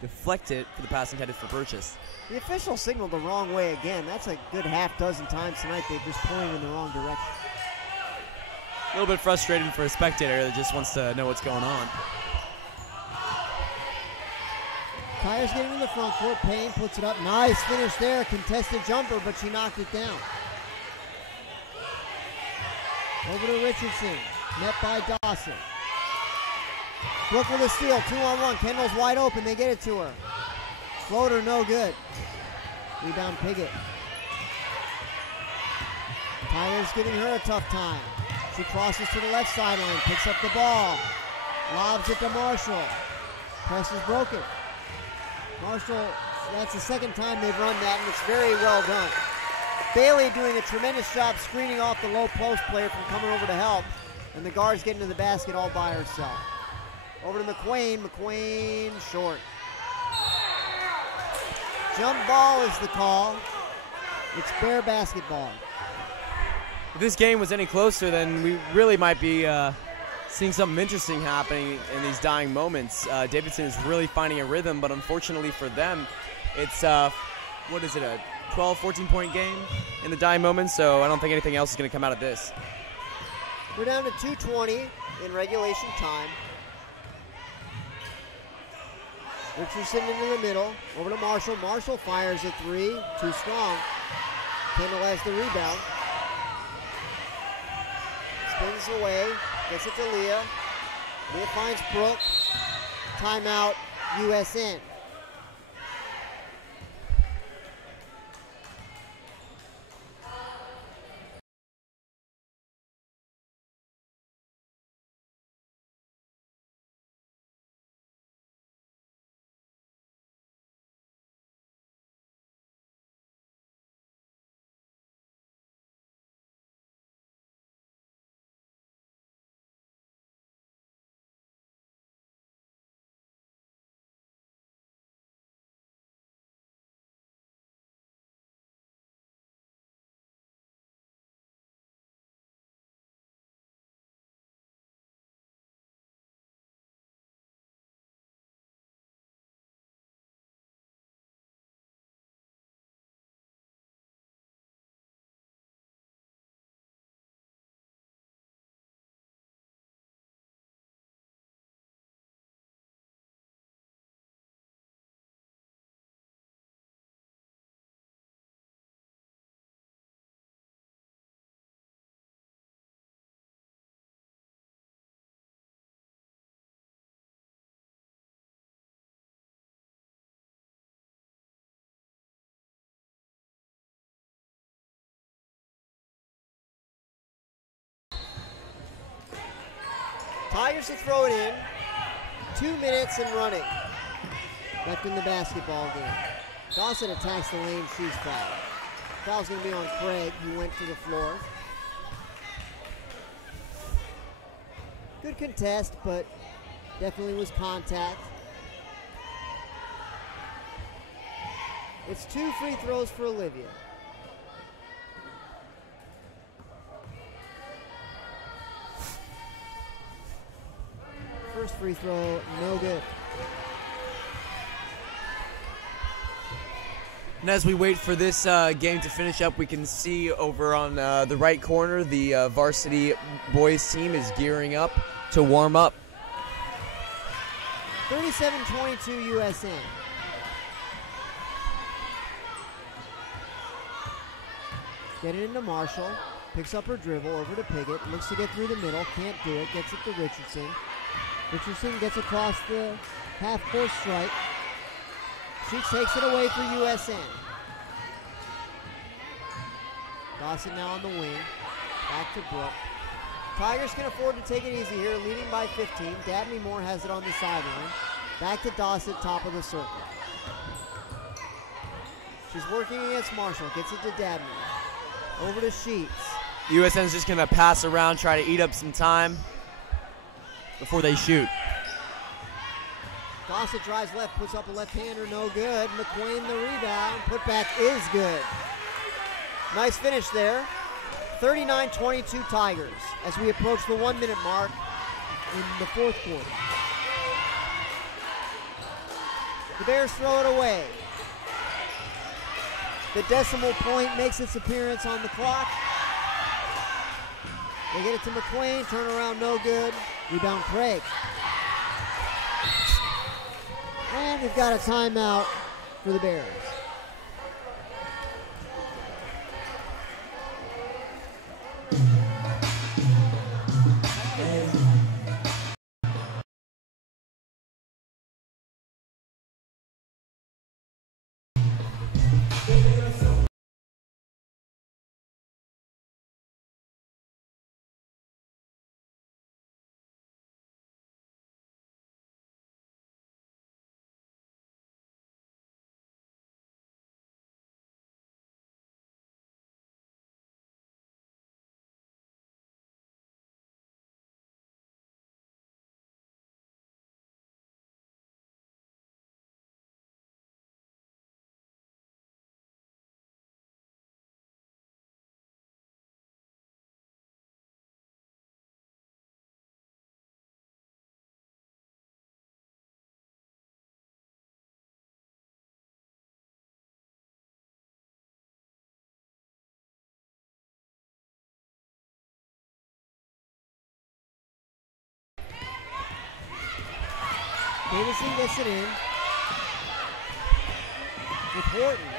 deflect it for the pass intended for Burgess. The official signaled the wrong way again. That's a good half dozen times tonight they've just pointed in the wrong direction. A little bit frustrating for a spectator that just wants to know what's going on. Tyers getting in the front court. Payne puts it up. Nice finish there. Contested jumper, but she knocked it down. Over to Richardson. Met by Dawson. Brooke with a steal. 2-on-1. Kendall's wide open. They get it to her. Floater no good. Rebound Piggott. Tyler's giving her a tough time. She crosses to the left sideline. Picks up the ball. Lobs it to Marshall. Press is broken. Marshall, that's the second time they've run that, and it's very well done. Bailey doing a tremendous job screening off the low post player from coming over to help, and the guard's getting to the basket all by herself. Over to McQuain. McQuain short. Jump ball is the call. It's Bear basketball. If this game was any closer, then we really might be seeing something interesting happening in these dying moments. Davidson is really finding a rhythm, but unfortunately for them, it's, what is it, a 12, 14-point game in the dying moments, so I don't think anything else is going to come out of this. We're down to 2:20 in regulation time. Richardson into the middle. Over to Marshall. Marshall fires a three. Too strong. Kendall has the rebound. Spins away. Gets it to Leah. Leah finds Brooke. Timeout, USN. Tigers to throw it in. 2 minutes and running left in the basketball game. Dawson attacks the lane, she's fouled. Foul's going to be on Craig, who went to the floor. Good contest, but definitely was contact. It's 2 free throws for Olivia. First free throw, no good. And as we wait for this game to finish up, we can see over on the right corner, the varsity boys team is gearing up to warm up. 37-22 USN. Get it into Marshall. Picks up her dribble over to Piggott. Looks to get through the middle. Can't do it. Gets it to Richardson. Richardson gets across the half-court stripe. She takes it away for USN. Dawson now on the wing. Back to Brooke. Tigers can afford to take it easy here, leading by 15. Dabney Moore has it on the sideline. Back to Dawson, top of the circle. She's working against Marshall. Gets it to Dabney. Over to Sheets. USN's just going to pass around, try to eat up some time before they shoot. Dawson drives left, puts up a left-hander, no good. McQuain the rebound. Putback is good. Nice finish there. 39-22 Tigers as we approach the 1-minute mark in the fourth quarter. The Bears throw it away. The decimal point makes its appearance on the clock. They get it to McQuain, turnaround no good. Rebound Craig. And we've got a timeout for the Bears. Davidson gets it in with Horton.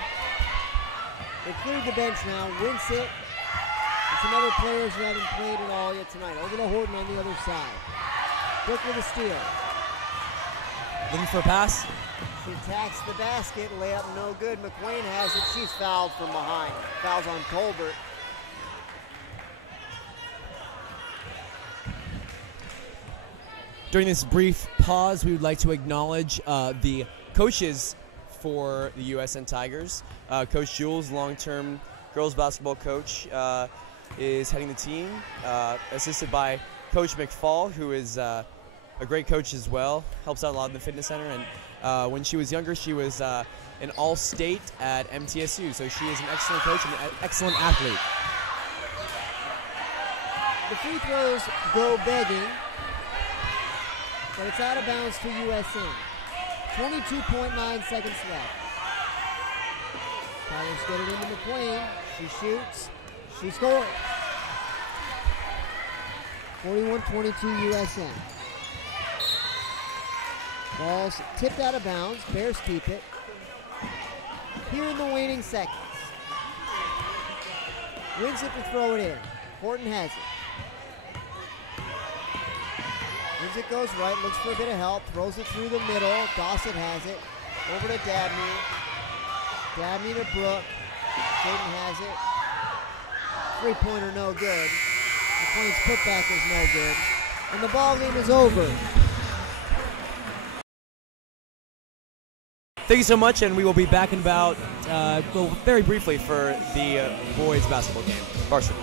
They cleared the bench now. Winsett and some other players who haven't played at all yet tonight. Over to Horton on the other side. Brooke with a steal. Looking for a pass. She attacks the basket. Layup no good. McQuain has it. She's fouled from behind. Fouls on Tolbert. During this brief pause, we would like to acknowledge the coaches for the USN Tigers. Coach Jules, long-term girls basketball coach, is heading the team, assisted by Coach McFall, who is a great coach as well, helps out a lot in the fitness center. And when she was younger, she was an all-state at MTSU, so she is an excellent coach and an excellent athlete. The free throws go begging, but it's out of bounds to USN. 22.9 seconds left. Tigers get it into McQuain. She shoots. She scores. 41-22 USN. Ball's tipped out of bounds. Bears keep it. Here in the waning seconds. Winsett to throw it in. Horton has it. Winsett goes right, looks for a bit of help, throws it through the middle. Dawson has it. Over to Dabney. Dabney to Brooke. Jaden has it. Three-pointer no good. McQuain's putback is no good. and the ball game is over. Thank you so much, and we will be back in about, very briefly for the boys basketball game. Varsity.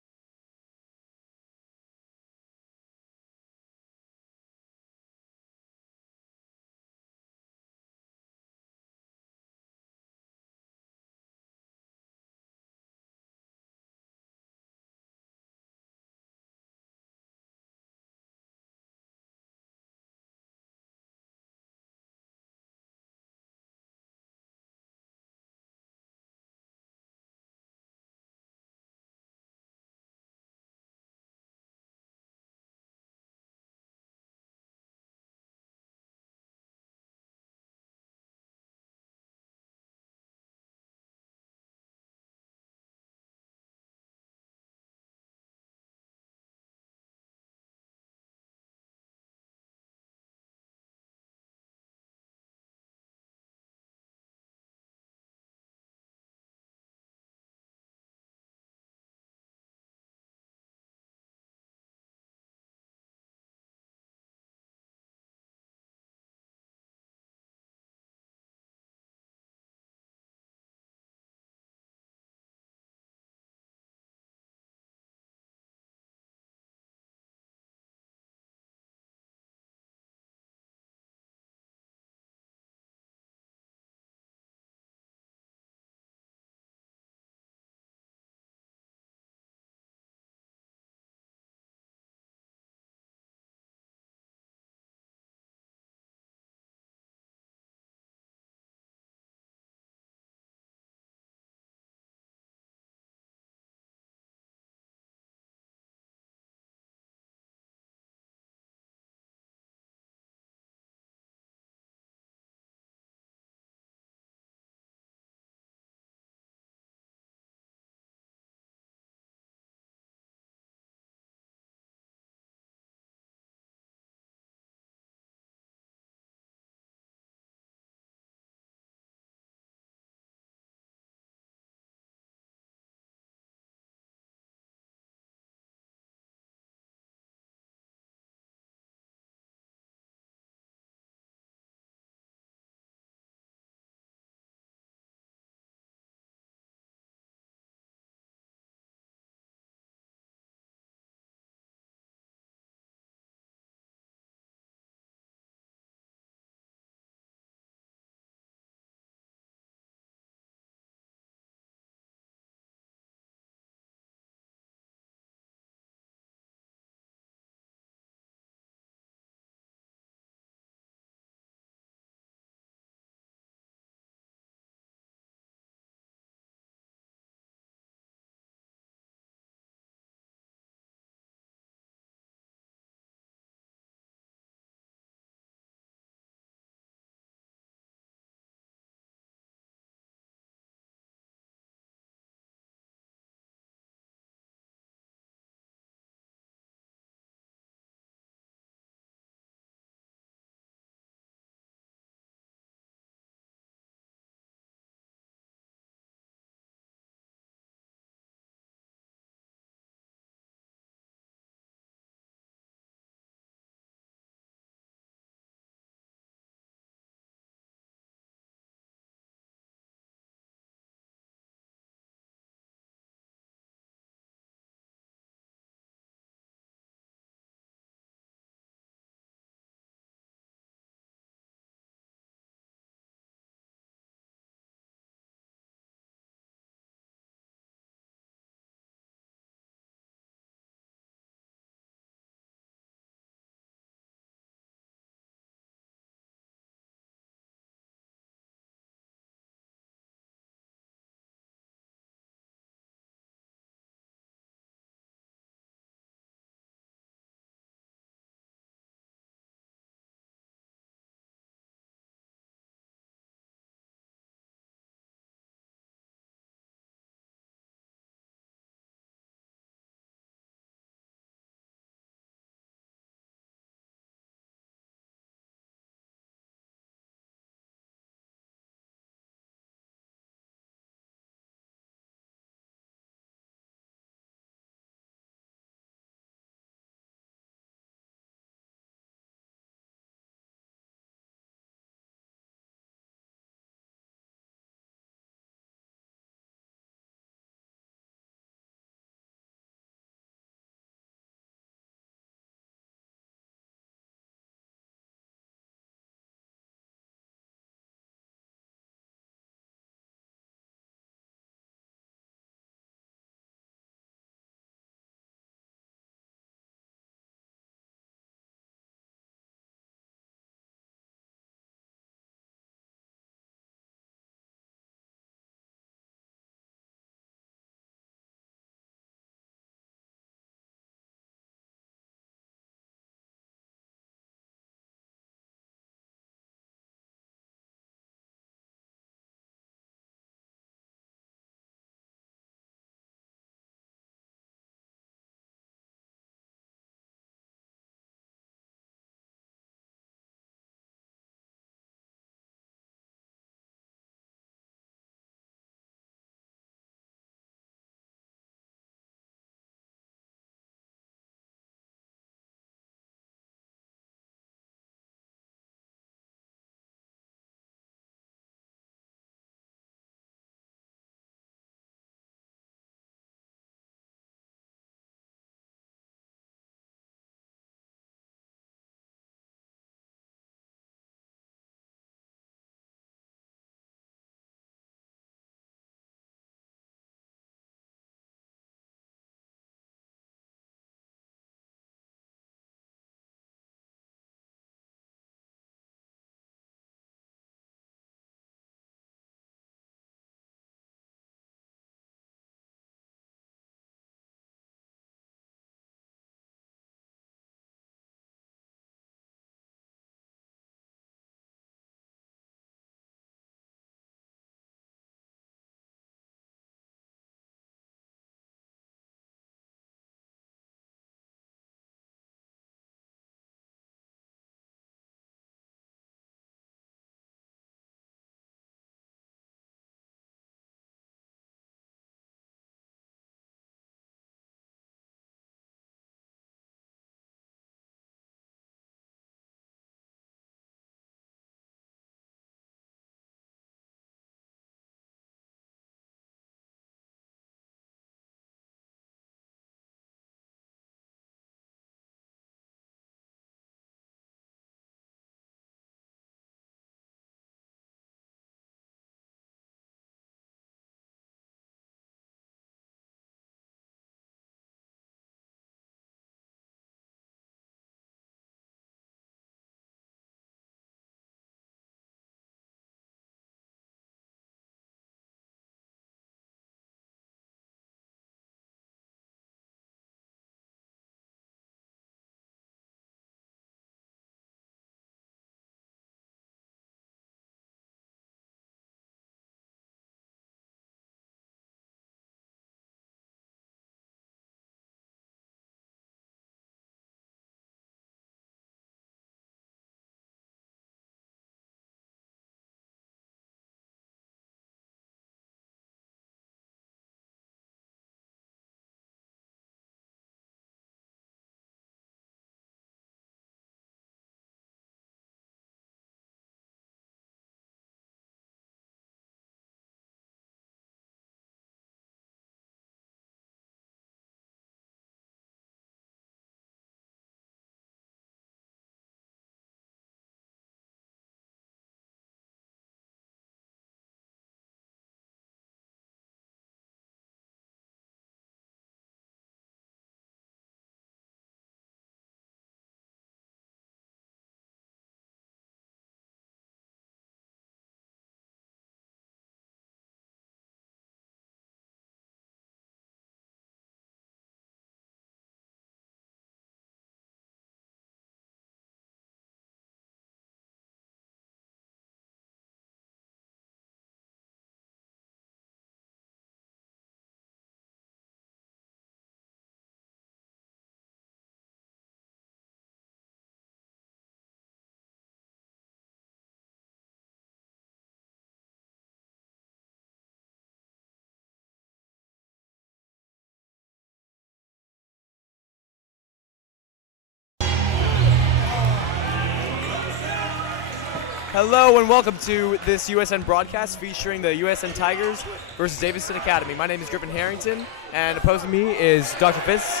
Hello and welcome to this USN broadcast featuring the USN Tigers versus Davidson Academy. My name is Griffin Harrington, and opposing me is Dr. Fitz.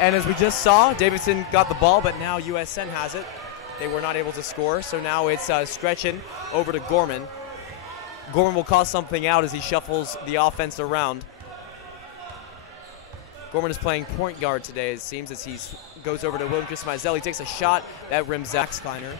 And as we just saw, Davidson got the ball, but now USN has it. They were not able to score, so now it's Stretchin over to Gorman. Gorman will call something out as he shuffles the offense around. Gorman is playing point guard today, it seems, as he goes over to William Chris Mizell. He takes a shot that rims Jack Kleiner.